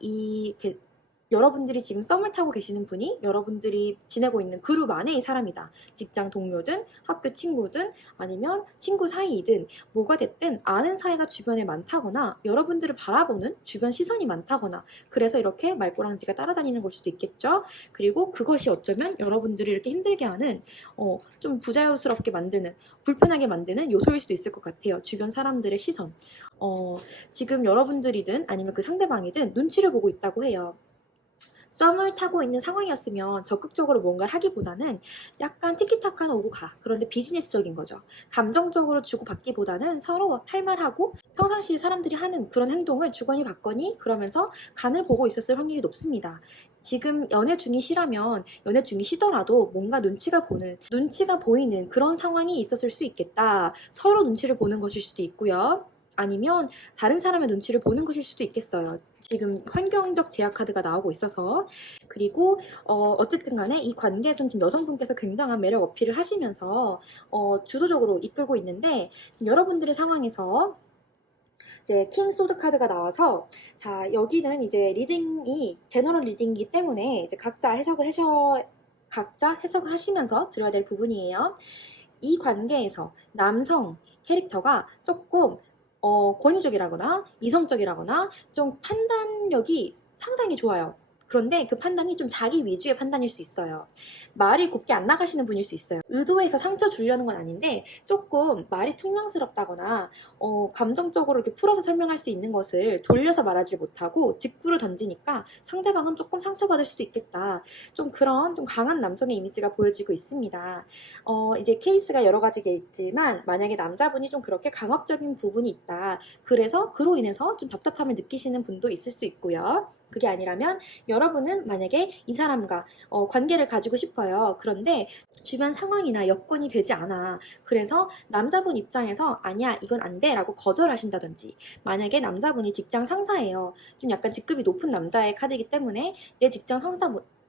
여러분들이 지금 썸을 타고 계시는 분이 여러분들이 지내고 있는 그룹 안의 사람이다. 직장 동료든 학교 친구든 아니면 친구 사이이든 뭐가 됐든 아는 사이가 주변에 많다거나 여러분들을 바라보는 주변 시선이 많다거나 그래서 이렇게 말꼬랑지가 따라다니는 걸 수도 있겠죠. 그리고 그것이 어쩌면 여러분들이 이렇게 힘들게 하는 좀 부자연스럽게 만드는, 불편하게 만드는 요소일 수도 있을 것 같아요. 주변 사람들의 시선. 지금 여러분들이든 아니면 그 상대방이든 눈치를 보고 있다고 해요. 썸을 타고 있는 상황이었으면 적극적으로 뭔가를 하기보다는 약간 티키타카는 오고 가. 그런데 비즈니스적인 거죠. 감정적으로 주고받기보다는 서로 할 말하고 평상시에 사람들이 하는 그런 행동을 주거니 받거니 그러면서 간을 보고 있었을 확률이 높습니다. 지금 연애 중이시라면 연애 중이시더라도 뭔가 눈치가 보이는 그런 상황이 있었을 수 있겠다. 서로 눈치를 보는 것일 수도 있고요. 아니면 다른 사람의 눈치를 보는 것일 수도 있겠어요. 지금 환경적 제약 카드가 나오고 있어서. 그리고 어쨌든 간에 이 관계에서는 지금 여성분께서 굉장한 매력 어필을 하시면서 주도적으로 이끌고 있는데 지금 여러분들의 상황에서 이제 킹 소드 카드가 나와서 자, 여기는 이제 리딩이 제너럴 리딩이기 때문에 이제 각자 해석을 하시면서 들어야 될 부분이에요. 이 관계에서 남성 캐릭터가 조금 권위적이라거나 이성적이라거나 좀 판단력이 상당히 좋아요. 그런데 그 판단이 좀 자기 위주의 판단일 수 있어요. 말이 곱게 안 나가시는 분일 수 있어요. 의도해서 상처 주려는 건 아닌데 조금 말이 퉁명스럽다거나 감정적으로 이렇게 풀어서 설명할 수 있는 것을 돌려서 말하지 못하고 직구를 던지니까 상대방은 조금 상처받을 수도 있겠다. 좀 그런 좀 강한 남성의 이미지가 보여지고 있습니다. 이제 케이스가 여러 가지가 있지만 만약에 남자분이 좀 그렇게 강압적인 부분이 있다. 그래서 그로 인해서 좀 답답함을 느끼시는 분도 있을 수 있고요. 그게 아니라면 여러분은 만약에 이 사람과 관계를 가지고 싶어요. 그런데 주변 상황이나 여건이 되지 않아. 그래서 남자분 입장에서 아니야 이건 안 돼 라고 거절하신다든지, 만약에 남자분이 직장 상사예요. 좀 약간 직급이 높은 남자의 카드이기 때문에 내 직장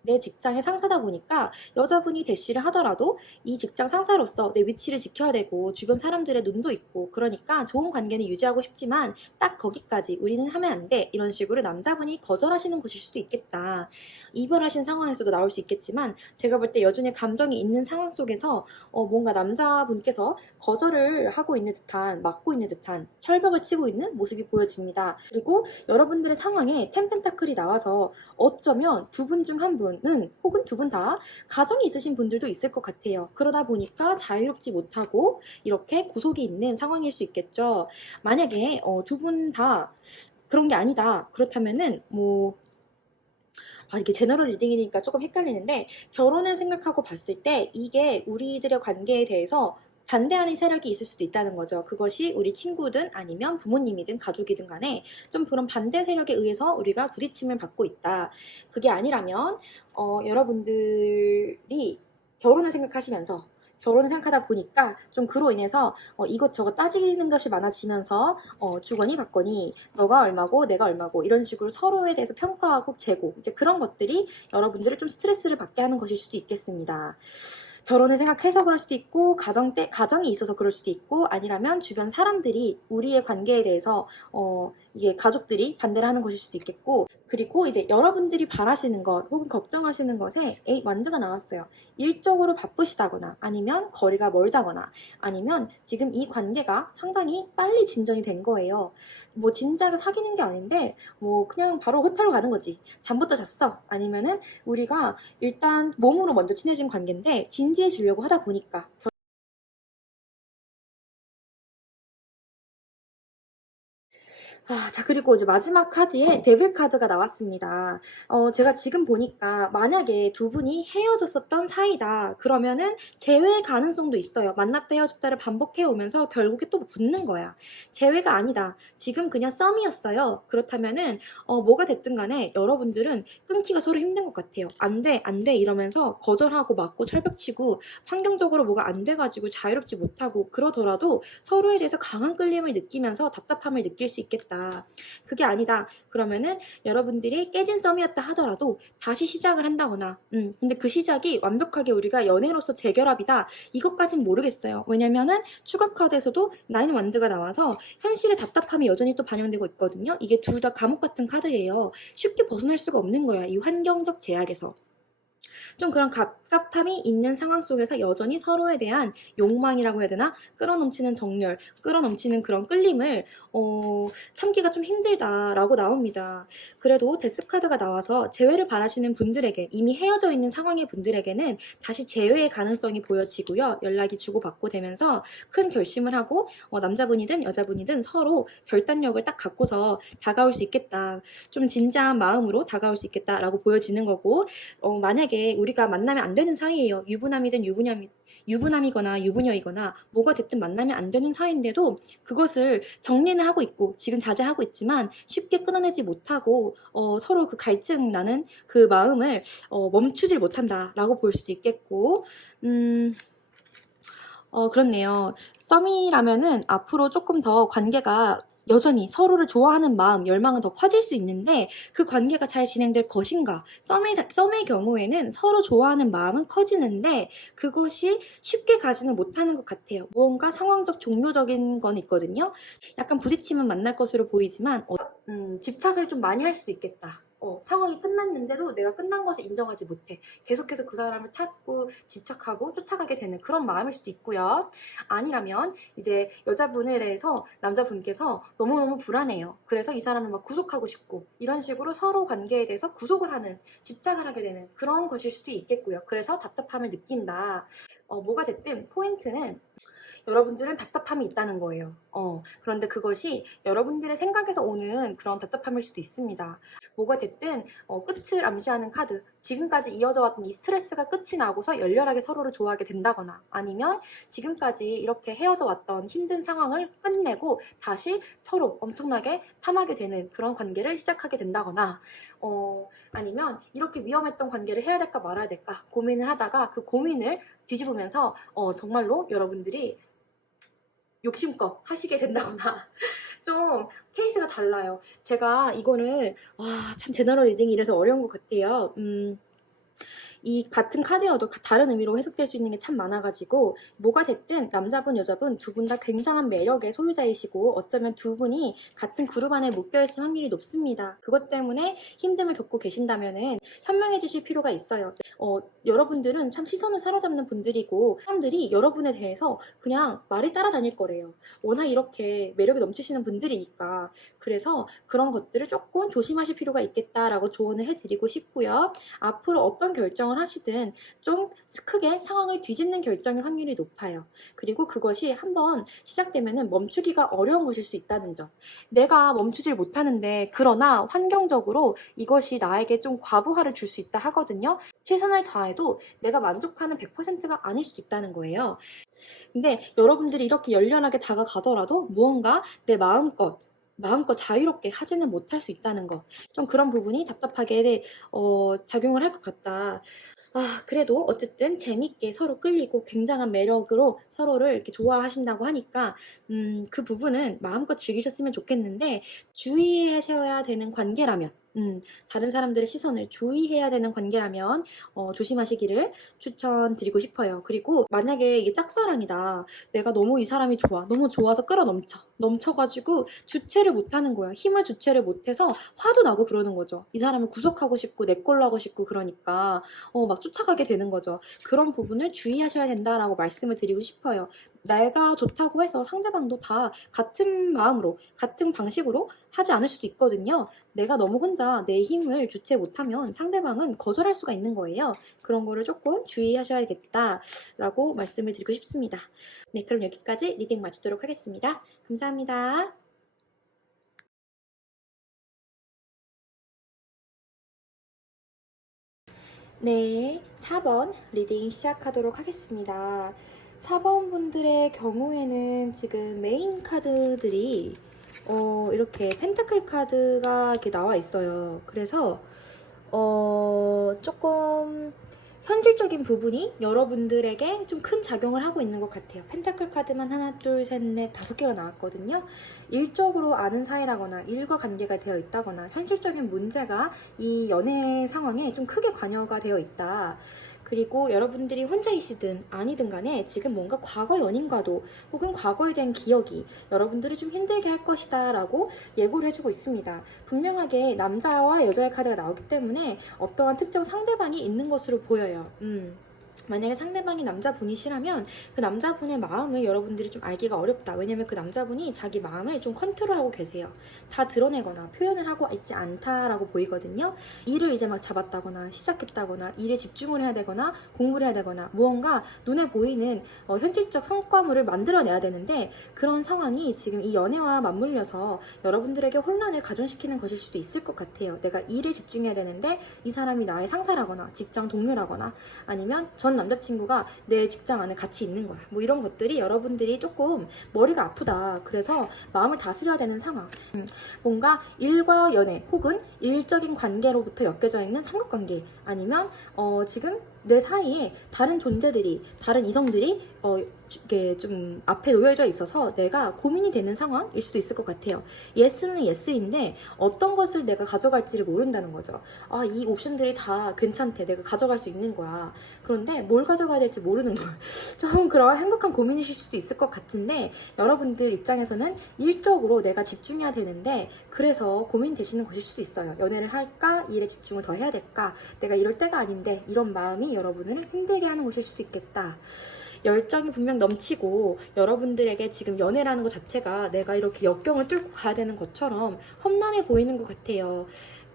내 직장의 상사다 보니까 여자분이 대시를 하더라도 이 직장 상사로서 내 위치를 지켜야 되고 주변 사람들의 눈도 있고 그러니까 좋은 관계는 유지하고 싶지만 딱 거기까지 우리는 하면 안 돼. 이런 식으로 남자분이 거절하시는 것일 수도 있겠다. 이별하신 상황에서도 나올 수 있겠지만 제가 볼 때 여전히 감정이 있는 상황 속에서 뭔가 남자분께서 거절을 하고 있는 듯한, 막고 있는 듯한, 철벽을 치고 있는 모습이 보여집니다. 그리고 여러분들의 상황에 텐펜타클이 나와서 어쩌면 두 분 중 한 분은 혹은 두 분 다 가정이 있으신 분들도 있을 것 같아요. 그러다 보니까 자유롭지 못하고 이렇게 구속이 있는 상황일 수 있겠죠. 만약에 두 분 다 그런 게 아니다. 그렇다면은 이게 제너럴 리딩이니까 조금 헷갈리는데 결혼을 생각하고 봤을 때 이게 우리들의 관계에 대해서 반대하는 세력이 있을 수도 있다는 거죠. 그것이 우리 친구든 아니면 부모님이든 가족이든 간에 좀 그런 반대 세력에 의해서 우리가 부딪힘을 받고 있다. 그게 아니라면 여러분들이 결혼을 생각하시면서 결혼을 생각하다 보니까 좀 그로 인해서 이것저것 따지는 것이 많아지면서 주거니 받거니 너가 얼마고 내가 얼마고 이런 식으로 서로에 대해서 평가하고 재고 이제 그런 것들이 여러분들을 좀 스트레스를 받게 하는 것일 수도 있겠습니다. 결혼을 생각해서 그럴 수도 있고 가정이 있어서 그럴 수도 있고 아니라면 주변 사람들이 우리의 관계에 대해서 이게 가족들이 반대를 하는 것일 수도 있겠고 그리고 이제 여러분들이 바라시는 것 혹은 걱정하시는 것에 완드가 나왔어요. 일적으로 바쁘시다거나 아니면 거리가 멀다거나 아니면 지금 이 관계가 상당히 빨리 진전이 된 거예요. 뭐 진작에 사귀는 게 아닌데 그냥 바로 호텔로 가는 거지. 잠부터 잤어. 아니면은 우리가 일단 몸으로 먼저 친해진 관계인데 진지해지려고 하다 보니까 자, 그리고 이제 마지막 카드에 데빌 카드가 나왔습니다. 제가 지금 보니까 만약에 두 분이 헤어졌었던 사이다. 그러면은 재회 가능성도 있어요. 만났다 헤어졌다를 반복해 오면서 결국에 또 붙는 거야. 재회가 아니다. 지금 그냥 썸이었어요. 그렇다면은, 뭐가 됐든 간에 여러분들은 끊기가 서로 힘든 것 같아요. 안 돼, 안 돼 이러면서 거절하고 맞고 철벽치고 환경적으로 뭐가 안 돼가지고 자유롭지 못하고 그러더라도 서로에 대해서 강한 끌림을 느끼면서 답답함을 느낄 수 있겠다. 그게 아니다. 그러면은 여러분들이 깨진 썸이었다 하더라도 다시 시작을 한다거나 근데 그 시작이 완벽하게 우리가 연애로서 재결합이다. 이것까진 모르겠어요. 왜냐면은 추가 카드에서도 나인 완드가 나와서 현실의 답답함이 여전히 또 반영되고 있거든요. 이게 둘 다 감옥 같은 카드예요. 쉽게 벗어날 수가 없는 거야. 이 환경적 제약에서. 좀 그런 갑갑함이 있는 상황 속에서 여전히 서로에 대한 욕망이라고 해야 되나? 끌어넘치는 정열, 끌어넘치는 그런 끌림을 참기가 좀 힘들다라고 나옵니다. 그래도 데스카드가 나와서 재회를 바라시는 분들에게 이미 헤어져 있는 상황의 분들에게는 다시 재회의 가능성이 보여지고요. 연락이 주고받고 되면서 큰 결심을 하고 남자분이든 여자분이든 서로 결단력을 딱 갖고서 다가올 수 있겠다. 좀 진지한 마음으로 다가올 수 있겠다라고 보여지는 거고 만약에 우리가 만나면 안 되는 사이예요. 유부남이든 유부남이거나 유부녀이거나 뭐가 됐든 만나면 안 되는 사이인데도 그것을 정리는 하고 있고 지금 자제하고 있지만 쉽게 끊어내지 못하고 서로 그 갈증 나는 그 마음을 멈추질 못한다라고 볼 수도 있겠고 그렇네요. 썸이라면은 앞으로 조금 더 관계가 여전히 서로를 좋아하는 마음, 열망은 더 커질 수 있는데 그 관계가 잘 진행될 것인가? 썸의 경우에는 서로 좋아하는 마음은 커지는데 그것이 쉽게 가지는 못하는 것 같아요. 무언가 상황적 종료적인 건 있거든요. 약간 부딪힘은 만날 것으로 보이지만 집착을 좀 많이 할 수도 있겠다. 상황이 끝났는데도 내가 끝난 것을 인정하지 못해. 계속해서 그 사람을 찾고 집착하고 쫓아가게 되는 그런 마음일 수도 있고요. 아니라면 이제 여자분에 대해서 남자분께서 너무너무 불안해요. 그래서 이 사람을 막 구속하고 싶고 이런 식으로 서로 관계에 대해서 구속을 하는 집착을 하게 되는 그런 것일 수도 있겠고요. 그래서 답답함을 느낀다. 뭐가 됐든 포인트는 여러분들은 답답함이 있다는 거예요. 그런데 그것이 여러분들의 생각에서 오는 그런 답답함일 수도 있습니다. 뭐가 됐든 끝을 암시하는 카드. 지금까지 이어져 왔던 이 스트레스가 끝이 나고서 열렬하게 서로를 좋아하게 된다거나 아니면 지금까지 이렇게 헤어져 왔던 힘든 상황을 끝내고 다시 서로 엄청나게 탐하게 되는 그런 관계를 시작하게 된다거나 아니면 이렇게 위험했던 관계를 해야 될까 말아야 될까 고민을 하다가 그 고민을 뒤집으면서 정말로 여러분들이 욕심껏 하시게 된다거나 좀 케이스가 달라요. 제가 이거는 참 제너럴 리딩이 이래서 어려운 것 같아요. 이 같은 카드여도 다른 의미로 해석될 수 있는 게 참 많아가지고 뭐가 됐든 남자분 여자분 두 분 다 굉장한 매력의 소유자이시고 어쩌면 두 분이 같은 그룹 안에 묶여있을 확률이 높습니다. 그것 때문에 힘듦을 겪고 계신다면은 현명해 주실 필요가 있어요. 여러분들은 참 시선을 사로잡는 분들이고 사람들이 여러분에 대해서 그냥 말을 따라다닐 거래요. 워낙 이렇게 매력이 넘치시는 분들이니까. 그래서 그런 것들을 조금 조심하실 필요가 있겠다라고 조언을 해드리고 싶고요. 앞으로 어떤 결정을 하시든 좀 크게 상황을 뒤집는 결정일 확률이 높아요. 그리고 그것이 한번 시작되면 멈추기가 어려운 것일 수 있다는 점. 내가 멈추질 못하는데 그러나 환경적으로 이것이 나에게 좀 과부하를 줄 수 있다 하거든요. 최선을 다해도 내가 만족하는 100%가 아닐 수도 있다는 거예요. 근데 여러분들이 이렇게 열렬하게 다가가더라도 무언가 내 마음껏 자유롭게 하지는 못할 수 있다는 거. 좀 그런 부분이 답답하게 작용을 할 것 같다. 그래도 어쨌든 재밌게 서로 끌리고 굉장한 매력으로 서로를 이렇게 좋아하신다고 하니까 그 부분은 마음껏 즐기셨으면 좋겠는데 주의하셔야 되는 관계라면 다른 사람들의 시선을 주의해야 되는 관계라면 조심하시기를 추천드리고 싶어요. 그리고 만약에 이게 짝사랑이다. 내가 너무 이 사람이 좋아. 너무 좋아서 넘쳐가지고 주체를 못하는 거야. 힘을 주체를 못해서 화도 나고 그러는 거죠. 이 사람을 구속하고 싶고 내 걸로 하고 싶고 그러니까 막 쫓아가게 되는 거죠. 그런 부분을 주의하셔야 된다라고 말씀을 드리고 싶어요. 내가 좋다고 해서 상대방도 다 같은 마음으로, 같은 방식으로 하지 않을 수도 있거든요. 내가 너무 혼자 내 힘을 주체 못하면 상대방은 거절할 수가 있는 거예요. 그런 거를 조금 주의하셔야겠다라고 말씀을 드리고 싶습니다. 네, 그럼 여기까지 리딩 마치도록 하겠습니다. 감사합니다. 네, 4번 리딩 시작하도록 하겠습니다. 4번 분들의 경우에는 지금 메인 카드들이 이렇게 펜타클 카드가 이렇게 나와 있어요. 그래서 조금 현실적인 부분이 여러분들에게 좀 큰 작용을 하고 있는 것 같아요. 펜타클 카드만 하나, 둘, 셋, 넷, 5개가 나왔거든요. 일적으로 아는 사이라거나 일과 관계가 되어 있다거나 현실적인 문제가 이 연애 상황에 좀 크게 관여가 되어 있다. 그리고 여러분들이 혼자이시든 아니든 간에 지금 뭔가 과거 연인과도 혹은 과거에 대한 기억이 여러분들을 좀 힘들게 할 것이다 라고 예고를 해주고 있습니다. 분명하게 남자와 여자의 카드가 나오기 때문에 어떠한 특정 상대방이 있는 것으로 보여요. 만약에 상대방이 남자분이시라면 그 남자분의 마음을 여러분들이 좀 알기가 어렵다. 왜냐면 그 남자분이 자기 마음을 좀 컨트롤하고 계세요. 다 드러내거나 표현을 하고 있지 않다라고 보이거든요. 일을 이제 막 잡았다거나 시작했다거나 일에 집중을 해야 되거나 공부를 해야 되거나 무언가 눈에 보이는 현실적 성과물을 만들어내야 되는데 그런 상황이 지금 이 연애와 맞물려서 여러분들에게 혼란을 가중시키는 것일 수도 있을 것 같아요. 내가 일에 집중해야 되는데 이 사람이 나의 상사라거나 직장 동료라거나 아니면 전 남자친구가 내 직장 안에 같이 있는 거야. 뭐 이런 것들이 여러분들이 조금 머리가 아프다. 그래서 마음을 다스려야 되는 상황. 뭔가 일과 연애 혹은 일적인 관계로부터 엮여져 있는 삼각관계 아니면 지금 내 사이에 다른 존재들이 다른 이성들이 이게 좀 앞에 놓여져 있어서 내가 고민이 되는 상황일 수도 있을 것 같아요. 예스는 예스인데 어떤 것을 내가 가져갈지를 모른다는 거죠. 이 옵션들이 다 괜찮대. 내가 가져갈 수 있는 거야. 그런데 뭘 가져가야 될지 모르는 거야. 좀 그런 행복한 고민이실 수도 있을 것 같은데 여러분들 입장에서는 일적으로 내가 집중해야 되는데 그래서 고민되시는 것일 수도 있어요. 연애를 할까? 일에 집중을 더 해야 될까? 내가 이럴 때가 아닌데 이런 마음이 여러분을 힘들게 하는 것일 수도 있겠다. 열정이 분명 넘치고 여러분들에게 지금 연애라는 것 자체가 내가 이렇게 역경을 뚫고 가야 되는 것처럼 험난해 보이는 것 같아요.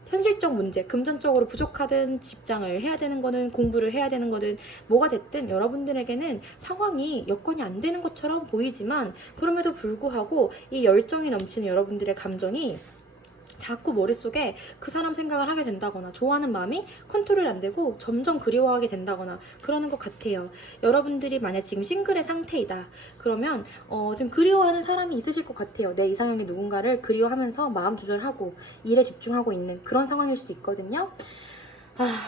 현실적 문제, 금전적으로 부족하든 직장을 해야 되는 거는 공부를 해야 되는 거든 뭐가 됐든 여러분들에게는 상황이 여건이 안 되는 것처럼 보이지만 그럼에도 불구하고 이 열정이 넘치는 여러분들의 감정이 자꾸 머릿속에 그 사람 생각을 하게 된다거나 좋아하는 마음이 컨트롤이 안 되고 점점 그리워하게 된다거나 그러는 것 같아요. 여러분들이 만약 지금 싱글의 상태이다. 그러면 지금 그리워하는 사람이 있으실 것 같아요. 내 이상형의 누군가를 그리워하면서 마음 조절하고 일에 집중하고 있는 그런 상황일 수도 있거든요.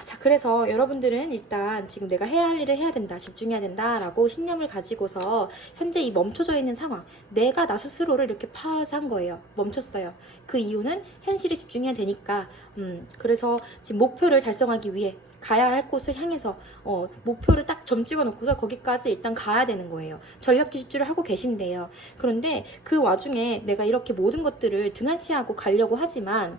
자, 그래서 여러분들은 일단 지금 내가 해야 할 일을 해야 된다, 집중해야 된다 라고 신념을 가지고서 현재 이 멈춰져 있는 상황, 내가 나 스스로를 이렇게 파악한 거예요. 멈췄어요. 그 이유는 현실에 집중해야 되니까, 그래서 지금 목표를 달성하기 위해 가야 할 곳을 향해서 목표를 딱 점 찍어 놓고서 거기까지 일단 가야 되는 거예요. 전력 질주를 하고 계신데요. 그런데 그 와중에 내가 이렇게 모든 것들을 등한시하고 가려고 하지만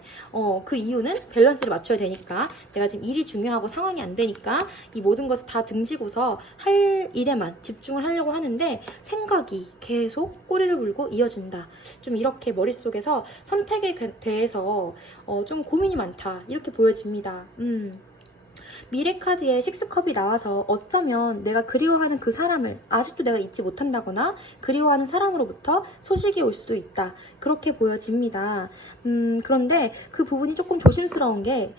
그 이유는 밸런스를 맞춰야 되니까, 내가 지금 일이 중요하고 상황이 안 되니까 이 모든 것을 다 등지고서 할 일에만 집중을 하려고 하는데 생각이 계속 꼬리를 물고 이어진다. 좀 이렇게 머릿속에서 선택에 대해서 좀 고민이 많다, 이렇게 보여집니다. 미래 카드에 식스컵이 나와서 어쩌면 내가 그리워하는 그 사람을 아직도 내가 잊지 못한다거나 그리워하는 사람으로부터 소식이 올 수도 있다, 그렇게 보여집니다. 그런데 그 부분이 조금 조심스러운 게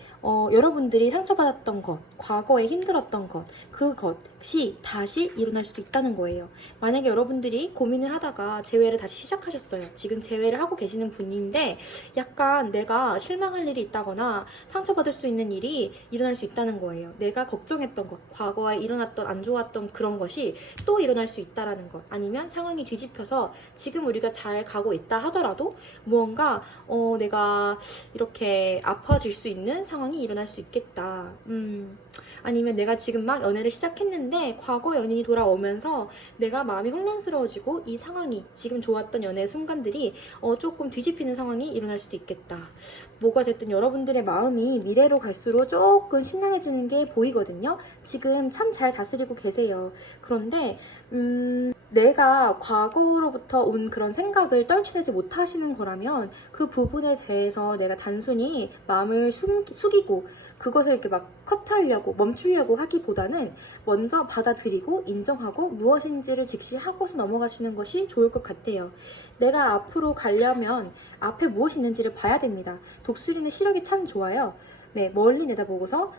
여러분들이 상처받았던 것, 과거에 힘들었던 것, 그것이 다시 일어날 수도 있다는 거예요. 만약에 여러분들이 고민을 하다가 재회를 다시 시작하셨어요. 지금 재회를 하고 계시는 분인데 약간 내가 실망할 일이 있다거나 상처받을 수 있는 일이 일어날 수 있다는 거예요. 내가 걱정했던 것, 과거에 일어났던 안 좋았던 그런 것이 또 일어날 수 있다라는 것, 아니면 상황이 뒤집혀서 지금 우리가 잘 가고 있다 하더라도 무언가 내가 이렇게 아파질 수 있는 상황이 일어날 수 있겠다. 아니면 내가 지금 막 연애를 시작했는데 과거 연인이 돌아오면서 내가 마음이 혼란스러워지고 이 상황이, 지금 좋았던 연애의 순간들이 조금 뒤집히는 상황이 일어날 수도 있겠다. 뭐가 됐든 여러분들의 마음이 미래로 갈수록 조금 심란해지는 게 보이거든요. 지금 참 잘 다스리고 계세요. 그런데 내가 과거로부터 온 그런 생각을 떨쳐내지 못하시는 거라면 그 부분에 대해서 내가 단순히 마음을 숙이고 그것을 이렇게 막 컷하려고 멈추려고 하기보다는 먼저 받아들이고 인정하고 무엇인지를 직시하고서 넘어가시는 것이 좋을 것 같아요. 내가 앞으로 가려면 앞에 무엇이 있는지를 봐야 됩니다. 독수리는 시력이 참 좋아요. 네, 멀리 내다보고서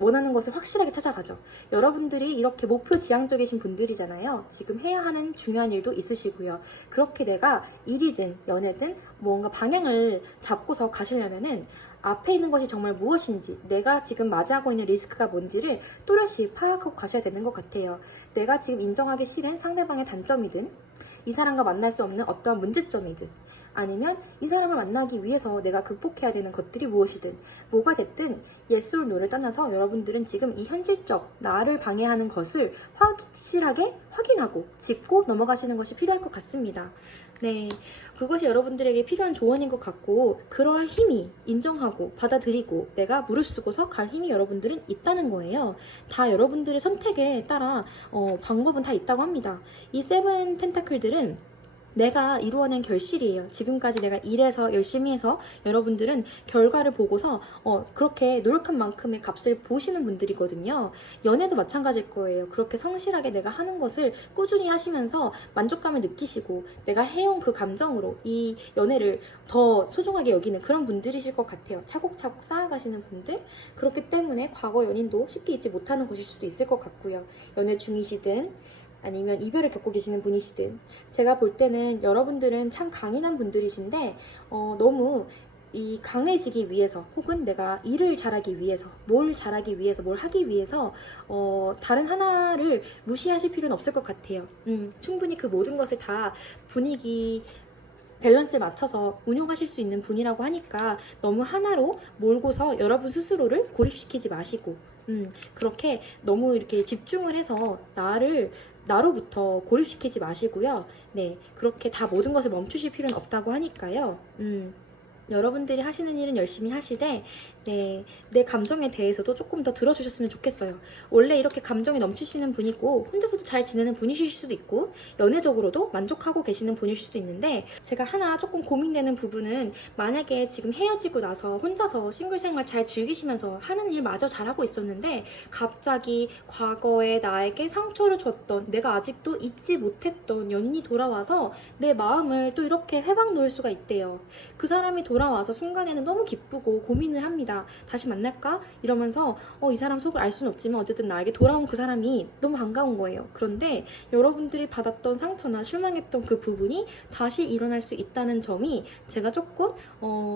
원하는 것을 확실하게 찾아가죠. 여러분들이 이렇게 목표 지향적이신 분들이잖아요. 지금 해야 하는 중요한 일도 있으시고요. 그렇게 내가 일이든 연애든 뭔가 방향을 잡고서 가시려면은 앞에 있는 것이 정말 무엇인지, 내가 지금 맞이하고 있는 리스크가 뭔지를 또렷이 파악하고 가셔야 되는 것 같아요. 내가 지금 인정하기 싫은 상대방의 단점이든 이 사람과 만날 수 없는 어떠한 문제점이든 아니면 이 사람을 만나기 위해서 내가 극복해야 되는 것들이 무엇이든 뭐가 됐든 yes or no를 떠나서 여러분들은 지금 이 현실적 나를 방해하는 것을 확실하게 확인하고 짚고 넘어가시는 것이 필요할 것 같습니다. 네, 그것이 여러분들에게 필요한 조언인 것 같고, 그러한 힘이 인정하고 받아들이고 내가 무릅쓰고서 갈 힘이 여러분들은 있다는 거예요. 다 여러분들의 선택에 따라 방법은 다 있다고 합니다. 이 세븐 펜타클들은 내가 이루어낸 결실이에요. 지금까지 내가 일해서 열심히 해서 여러분들은 결과를 보고서 그렇게 노력한 만큼의 값을 보시는 분들이거든요. 연애도 마찬가지일 거예요. 그렇게 성실하게 내가 하는 것을 꾸준히 하시면서 만족감을 느끼시고 내가 해온 그 감정으로 이 연애를 더 소중하게 여기는 그런 분들이실 것 같아요. 차곡차곡 쌓아가시는 분들. 그렇기 때문에 과거 연인도 쉽게 잊지 못하는 것일 수도 있을 것 같고요. 연애 중이시든 아니면 이별을 겪고 계시는 분이시든, 제가 볼 때는 여러분들은 참 강인한 분들이신데 너무 이 강해지기 위해서, 혹은 내가 일을 잘하기 위해서, 뭘 잘하기 위해서, 뭘 하기 위해서 다른 하나를 무시하실 필요는 없을 것 같아요. 충분히 그 모든 것을 다 분위기 밸런스에 맞춰서 운용하실 수 있는 분이라고 하니까 너무 하나로 몰고서 여러분 스스로를 고립시키지 마시고 그렇게 너무 이렇게 집중을 해서 나로부터 고립시키지 마시고요. 네, 그렇게 다 모든 것을 멈추실 필요는 없다고 하니까요. 여러분들이 하시는 일은 열심히 하시되 내 감정에 대해서도 조금 더 들어주셨으면 좋겠어요. 원래 이렇게 감정이 넘치시는 분이고 혼자서도 잘 지내는 분이실 수도 있고 연애적으로도 만족하고 계시는 분이실 수도 있는데, 제가 하나 조금 고민되는 부분은 만약에 지금 헤어지고 나서 혼자서 싱글 생활 잘 즐기시면서 하는 일마저 잘하고 있었는데 갑자기 과거에 나에게 상처를 줬던, 내가 아직도 잊지 못했던 연인이 돌아와서 내 마음을 또 이렇게 회방 놓을 수가 있대요. 그 사람이 돌아와서 순간에는 너무 기쁘고 고민을 합니다. 다시 만날까? 이러면서 이 사람 속을 알 수는 없지만 어쨌든 나에게 돌아온 그 사람이 너무 반가운 거예요. 그런데 여러분들이 받았던 상처나 실망했던 그 부분이 다시 일어날 수 있다는 점이 제가 조금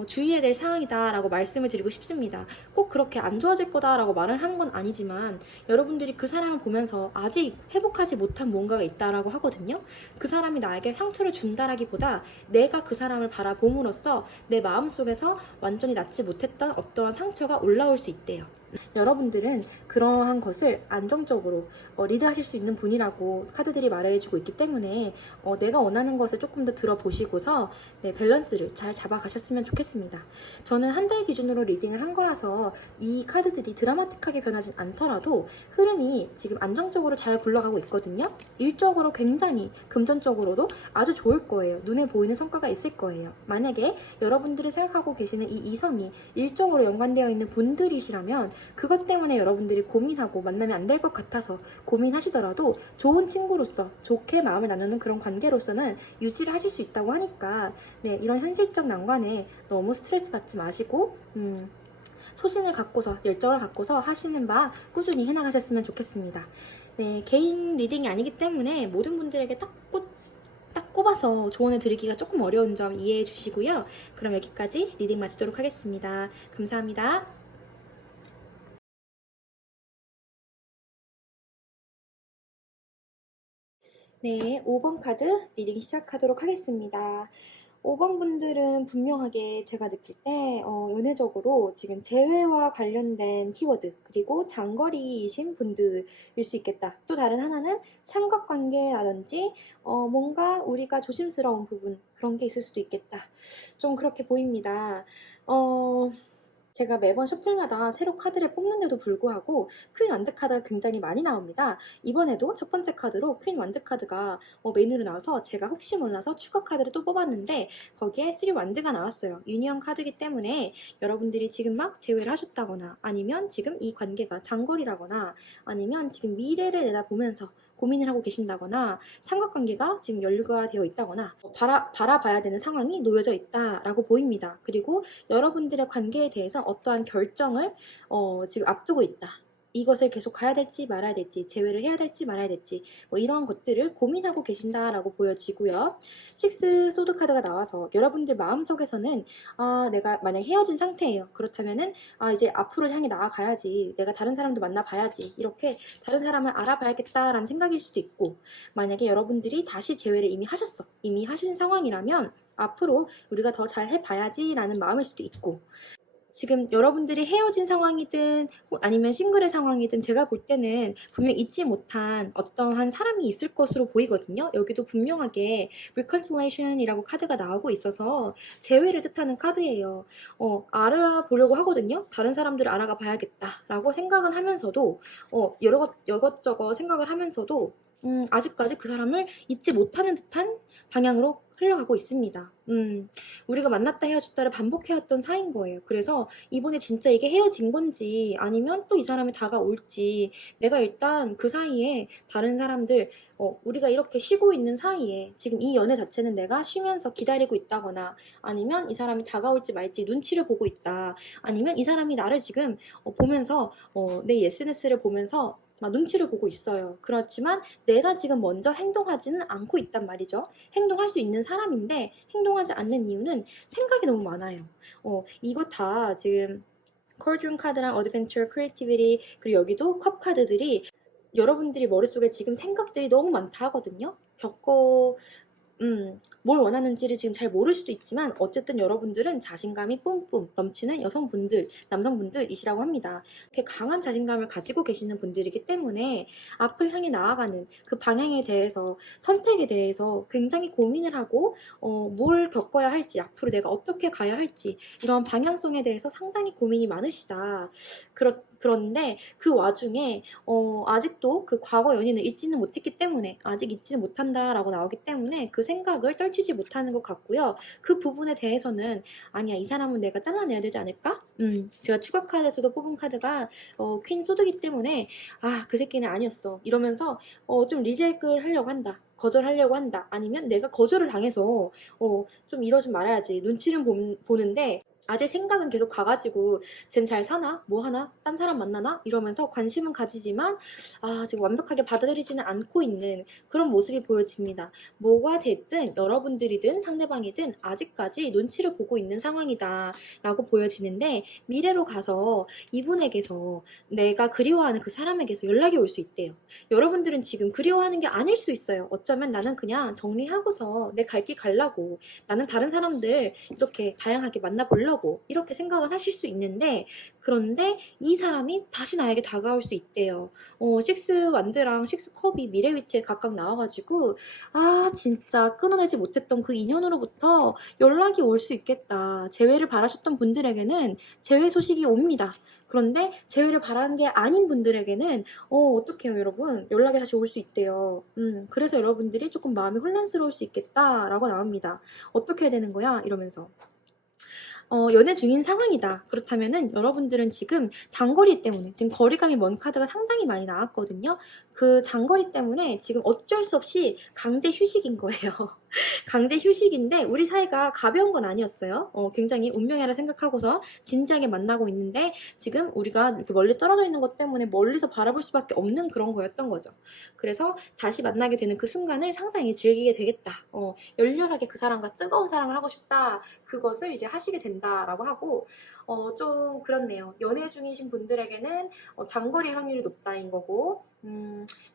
주의해야 될 사항이다 라고 말씀을 드리고 싶습니다. 꼭 그렇게 안 좋아질 거다 라고 말을 하는 건 아니지만 여러분들이 그 사람을 보면서 아직 회복하지 못한 뭔가가 있다라고 하거든요. 그 사람이 나에게 상처를 준다라기보다 내가 그 사람을 바라봄으로써 내 마음속에서 완전히 낫지 못했던 어떠한 상처가 올라올 수 있대요. 여러분들은 그러한 것을 안정적으로 리드하실 수 있는 분이라고 카드들이 말해주고 있기 때문에 내가 원하는 것을 조금 더 들어보시고서 밸런스를 잘 잡아가셨으면 좋겠습니다. 저는 한 달 기준으로 리딩을 한 거라서 이 카드들이 드라마틱하게 변하진 않더라도 흐름이 지금 안정적으로 잘 굴러가고 있거든요. 일적으로 굉장히 금전적으로도 아주 좋을 거예요. 눈에 보이는 성과가 있을 거예요. 만약에 여러분들이 생각하고 계시는 이 이성이 일적으로 연관되어 있는 분들이시라면 그것 때문에 여러분들이 고민하고 만나면 안 될 것 같아서 고민하시더라도 좋은 친구로서 좋게 마음을 나누는 그런 관계로서는 유지를 하실 수 있다고 하니까 이런 현실적 난관에 너무 스트레스 받지 마시고 소신을 갖고서 열정을 갖고서 하시는 바 꾸준히 해나가셨으면 좋겠습니다. 개인 리딩이 아니기 때문에 모든 분들에게 딱 꼽아서 조언을 드리기가 조금 어려운 점 이해해 주시고요. 그럼 여기까지 리딩 마치도록 하겠습니다. 감사합니다. 네, 5번 카드 리딩 시작하도록 하겠습니다. 5번 분들은 분명하게 제가 느낄 때 연애적으로 지금 재회와 관련된 키워드 그리고 장거리이신 분들일 수 있겠다. 또 다른 하나는 삼각관계라든지 뭔가 우리가 조심스러운 부분 그런 게 있을 수도 있겠다. 좀 그렇게 보입니다. 제가 매번 셔플마다 새로 카드를 뽑는데도 불구하고 퀸 완드 카드가 굉장히 많이 나옵니다. 이번에도 첫 번째 카드로 퀸 완드 카드가 메인으로 나와서 제가 혹시 몰라서 추가 카드를 또 뽑았는데 거기에 3 완드가 나왔어요. 유니언 카드이기 때문에 여러분들이 지금 막 재회를 하셨다거나 아니면 지금 이 관계가 장거리라거나 아니면 지금 미래를 내다보면서 고민을 하고 계신다거나 삼각관계가 지금 연루가 되어 있다거나 바라봐야 되는 상황이 놓여져 있다라고 보입니다. 그리고 여러분들의 관계에 대해서 어떠한 결정을 지금 앞두고 있다. 이것을 계속 가야 될지 말아야 될지 재회를 해야 될지 말아야 될지 이런 것들을 고민하고 계신다라고 보여지고요. 6 소드 카드가 나와서 여러분들 마음속에서는 내가 만약 헤어진 상태예요. 그렇다면은 이제 앞으로 향해 나아가야지 내가 다른 사람도 만나봐야지 이렇게 다른 사람을 알아봐야겠다라는 생각일 수도 있고 만약에 여러분들이 다시 재회를 이미 하신 상황이라면 앞으로 우리가 더 잘 해봐야지 라는 마음일 수도 있고 지금 여러분들이 헤어진 상황이든 아니면 싱글의 상황이든 제가 볼 때는 분명 잊지 못한 어떠한 사람이 있을 것으로 보이거든요. 여기도 분명하게 reconciliation이라고 카드가 나오고 있어서 재회를 뜻하는 카드예요. 알아보려고 하거든요. 다른 사람들을 알아가 봐야겠다라고 생각은 하면서도 여것저것 생각을 하면서도 아직까지 그 사람을 잊지 못하는 듯한 방향으로 흘러가고 있습니다. 우리가 만났다 헤어졌다를 반복해왔던 사이인 거예요. 그래서 이번에 진짜 이게 헤어진 건지 아니면 또 이 사람이 다가올지 내가 일단 그 사이에 다른 사람들 우리가 이렇게 쉬고 있는 사이에 지금 이 연애 자체는 내가 쉬면서 기다리고 있다거나 아니면 이 사람이 다가올지 말지 눈치를 보고 있다 아니면 이 사람이 나를 지금 보면서 내 SNS를 보면서 막 눈치를 보고 있어요. 그렇지만 내가 지금 먼저 행동하지는 않고 있단 말이죠. 행동할 수 있는 사람인데 행동하지 않는 이유는 생각이 너무 많아요. 이거 다 지금 콜드룸 카드랑 어드벤처 크리에이티비티 그리고 여기도 컵 카드들이 여러분들이 머릿속에 지금 생각들이 너무 많다 하거든요. 뭘 원하는지를 지금 잘 모를 수도 있지만 어쨌든 여러분들은 자신감이 뿜뿜 넘치는 여성분들, 남성분들이시라고 합니다. 이렇게 강한 자신감을 가지고 계시는 분들이기 때문에 앞을 향해 나아가는 그 방향에 대해서 선택에 대해서 굉장히 고민을 하고 뭘 겪어야 할지 앞으로 내가 어떻게 가야 할지 이런 방향성에 대해서 상당히 고민이 많으시다. 그런데 그 와중에 아직도 그 과거 연인을 잊지는 못했기 때문에 아직 잊지는 못한다라고 나오기 때문에 그 생각을 떨치지 못하는 것 같고요. 그 부분에 대해서는 아니야 이 사람은 내가 잘라내야 되지 않을까? 제가 추가 카드에서도 뽑은 카드가 퀸 소드기 때문에 그 새끼는 아니었어 이러면서 좀 리젝을 하려고 한다. 거절하려고 한다. 아니면 내가 거절을 당해서 좀 이러지 말아야지. 눈치는 보는데 아직 생각은 계속 가가지고 쟨 잘 사나? 뭐 하나? 딴 사람 만나나? 이러면서 관심은 가지지만 지금 완벽하게 받아들이지는 않고 있는 그런 모습이 보여집니다. 뭐가 됐든 여러분들이든 상대방이든 아직까지 눈치를 보고 있는 상황이다 라고 보여지는데 미래로 가서 이분에게서 내가 그리워하는 그 사람에게서 연락이 올 수 있대요. 여러분들은 지금 그리워하는 게 아닐 수 있어요. 어쩌면 나는 그냥 정리하고서 내 갈 길 가려고 나는 다른 사람들 이렇게 다양하게 만나보려고 못하고 이렇게 생각을 하실 수 있는데, 그런데 이 사람이 다시 나에게 다가올 수 있대요. 식스 완드랑 식스 컵이 미래 위치에 각각 나와가지고 아 진짜 끊어내지 못했던 그 인연으로부터 연락이 올 수 있겠다. 재회를 바라셨던 분들에게는 재회 소식이 옵니다. 그런데 재회를 바라는 게 아닌 분들에게는 어떡해요 여러분, 연락이 다시 올 수 있대요. 그래서 여러분들이 조금 마음이 혼란스러울 수 있겠다라고 나옵니다. 어떻게 해야 되는 거야 이러면서 연애 중인 상황이다. 그렇다면은 여러분들은 지금 장거리 때문에, 지금 거리감이 먼 카드가 상당히 많이 나왔거든요. 그 장거리 때문에 지금 어쩔 수 없이 강제 휴식인 거예요. 강제 휴식인데 우리 사이가 가벼운 건 아니었어요. 굉장히 운명이라 생각하고서 진지하게 만나고 있는데 지금 우리가 이렇게 멀리 떨어져 있는 것 때문에 멀리서 바라볼 수밖에 없는 그런 거였던 거죠. 그래서 다시 만나게 되는 그 순간을 상당히 즐기게 되겠다. 열렬하게 그 사람과 뜨거운 사랑을 하고 싶다. 그것을 이제 하시게 된다라고 하고, 좀 그렇네요. 연애 중이신 분들에게는 장거리 확률이 높다인 거고,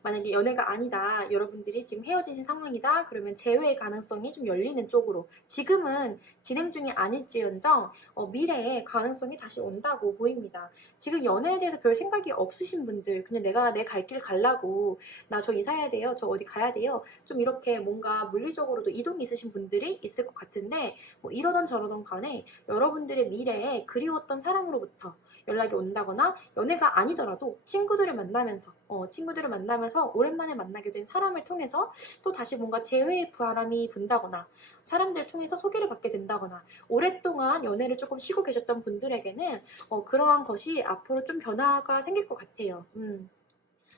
만약에 연애가 아니다, 여러분들이 지금 헤어지신 상황이다, 그러면 재회의 가능성이 좀 열리는 쪽으로, 지금은 진행 중이 아닐지언정 미래에 가능성이 다시 온다고 보입니다. 지금 연애에 대해서 별 생각이 없으신 분들, 그냥 내가 내 갈 길 가려고, 나 저 이사해야 돼요, 저 어디 가야 돼요, 좀 이렇게 뭔가 물리적으로도 이동이 있으신 분들이 있을 것 같은데, 뭐 이러던 저러던 간에 여러분들의 미래에 그리웠던 사람으로부터 연락이 온다거나, 연애가 아니더라도 친구들을 만나면서 오랜만에 만나게 된 사람을 통해서 또 다시 뭔가 재회의 바람이 분다거나, 사람들을 통해서 소개를 받게 된다거나, 오랫동안 연애를 조금 쉬고 계셨던 분들에게는 그러한 것이 앞으로 좀 변화가 생길 것 같아요.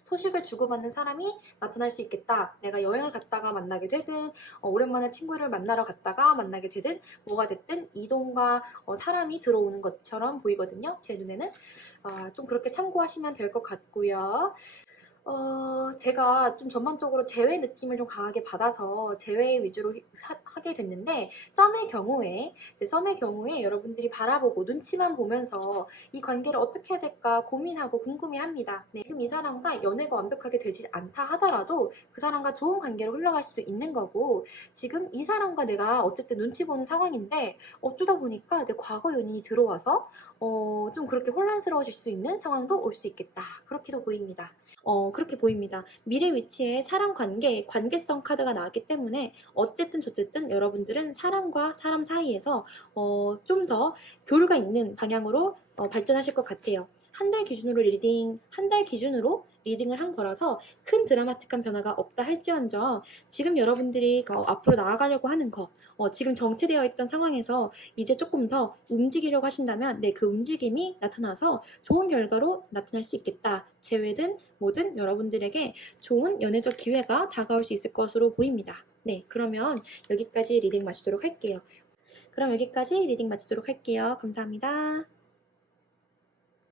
소식을 주고받는 사람이 나타날 수 있겠다. 내가 여행을 갔다가 만나게 되든, 오랜만에 친구를 만나러 갔다가 만나게 되든, 뭐가 됐든 이동과 사람이 들어오는 것처럼 보이거든요. 제 눈에는. 좀 그렇게 참고하시면 될 것 같고요. 제가 좀 전반적으로 재회 느낌을 좀 강하게 받아서 재회 위주로 하게 됐는데, 썸의 경우에 여러분들이 바라보고 눈치만 보면서 이 관계를 어떻게 해야 될까 고민하고 궁금해합니다. 네, 지금 이 사람과 연애가 완벽하게 되지 않다 하더라도 그 사람과 좋은 관계로 흘러갈 수도 있는 거고, 지금 이 사람과 내가 어쨌든 눈치 보는 상황인데 어쩌다 보니까 내 과거 연인이 들어와서 좀 그렇게 혼란스러워질 수 있는 상황도 올 수 있겠다. 그렇게도 보입니다. 그렇게 보입니다. 미래 위치에 사람 관계, 관계성 카드가 나왔기 때문에 어쨌든 저쨌든 여러분들은 사람과 사람 사이에서 좀 더 교류가 있는 방향으로 발전하실 것 같아요. 한 달 기준으로 리딩을 한 거라서 큰 드라마틱한 변화가 없다 할지언정, 지금 여러분들이 앞으로 나아가려고 하는 거, 지금 정체되어 있던 상황에서 이제 조금 더 움직이려고 하신다면 그 움직임이 나타나서 좋은 결과로 나타날 수 있겠다. 재회든 뭐든 여러분들에게 좋은 연애적 기회가 다가올 수 있을 것으로 보입니다. 네, 그러면 여기까지 리딩 마치도록 할게요. 감사합니다.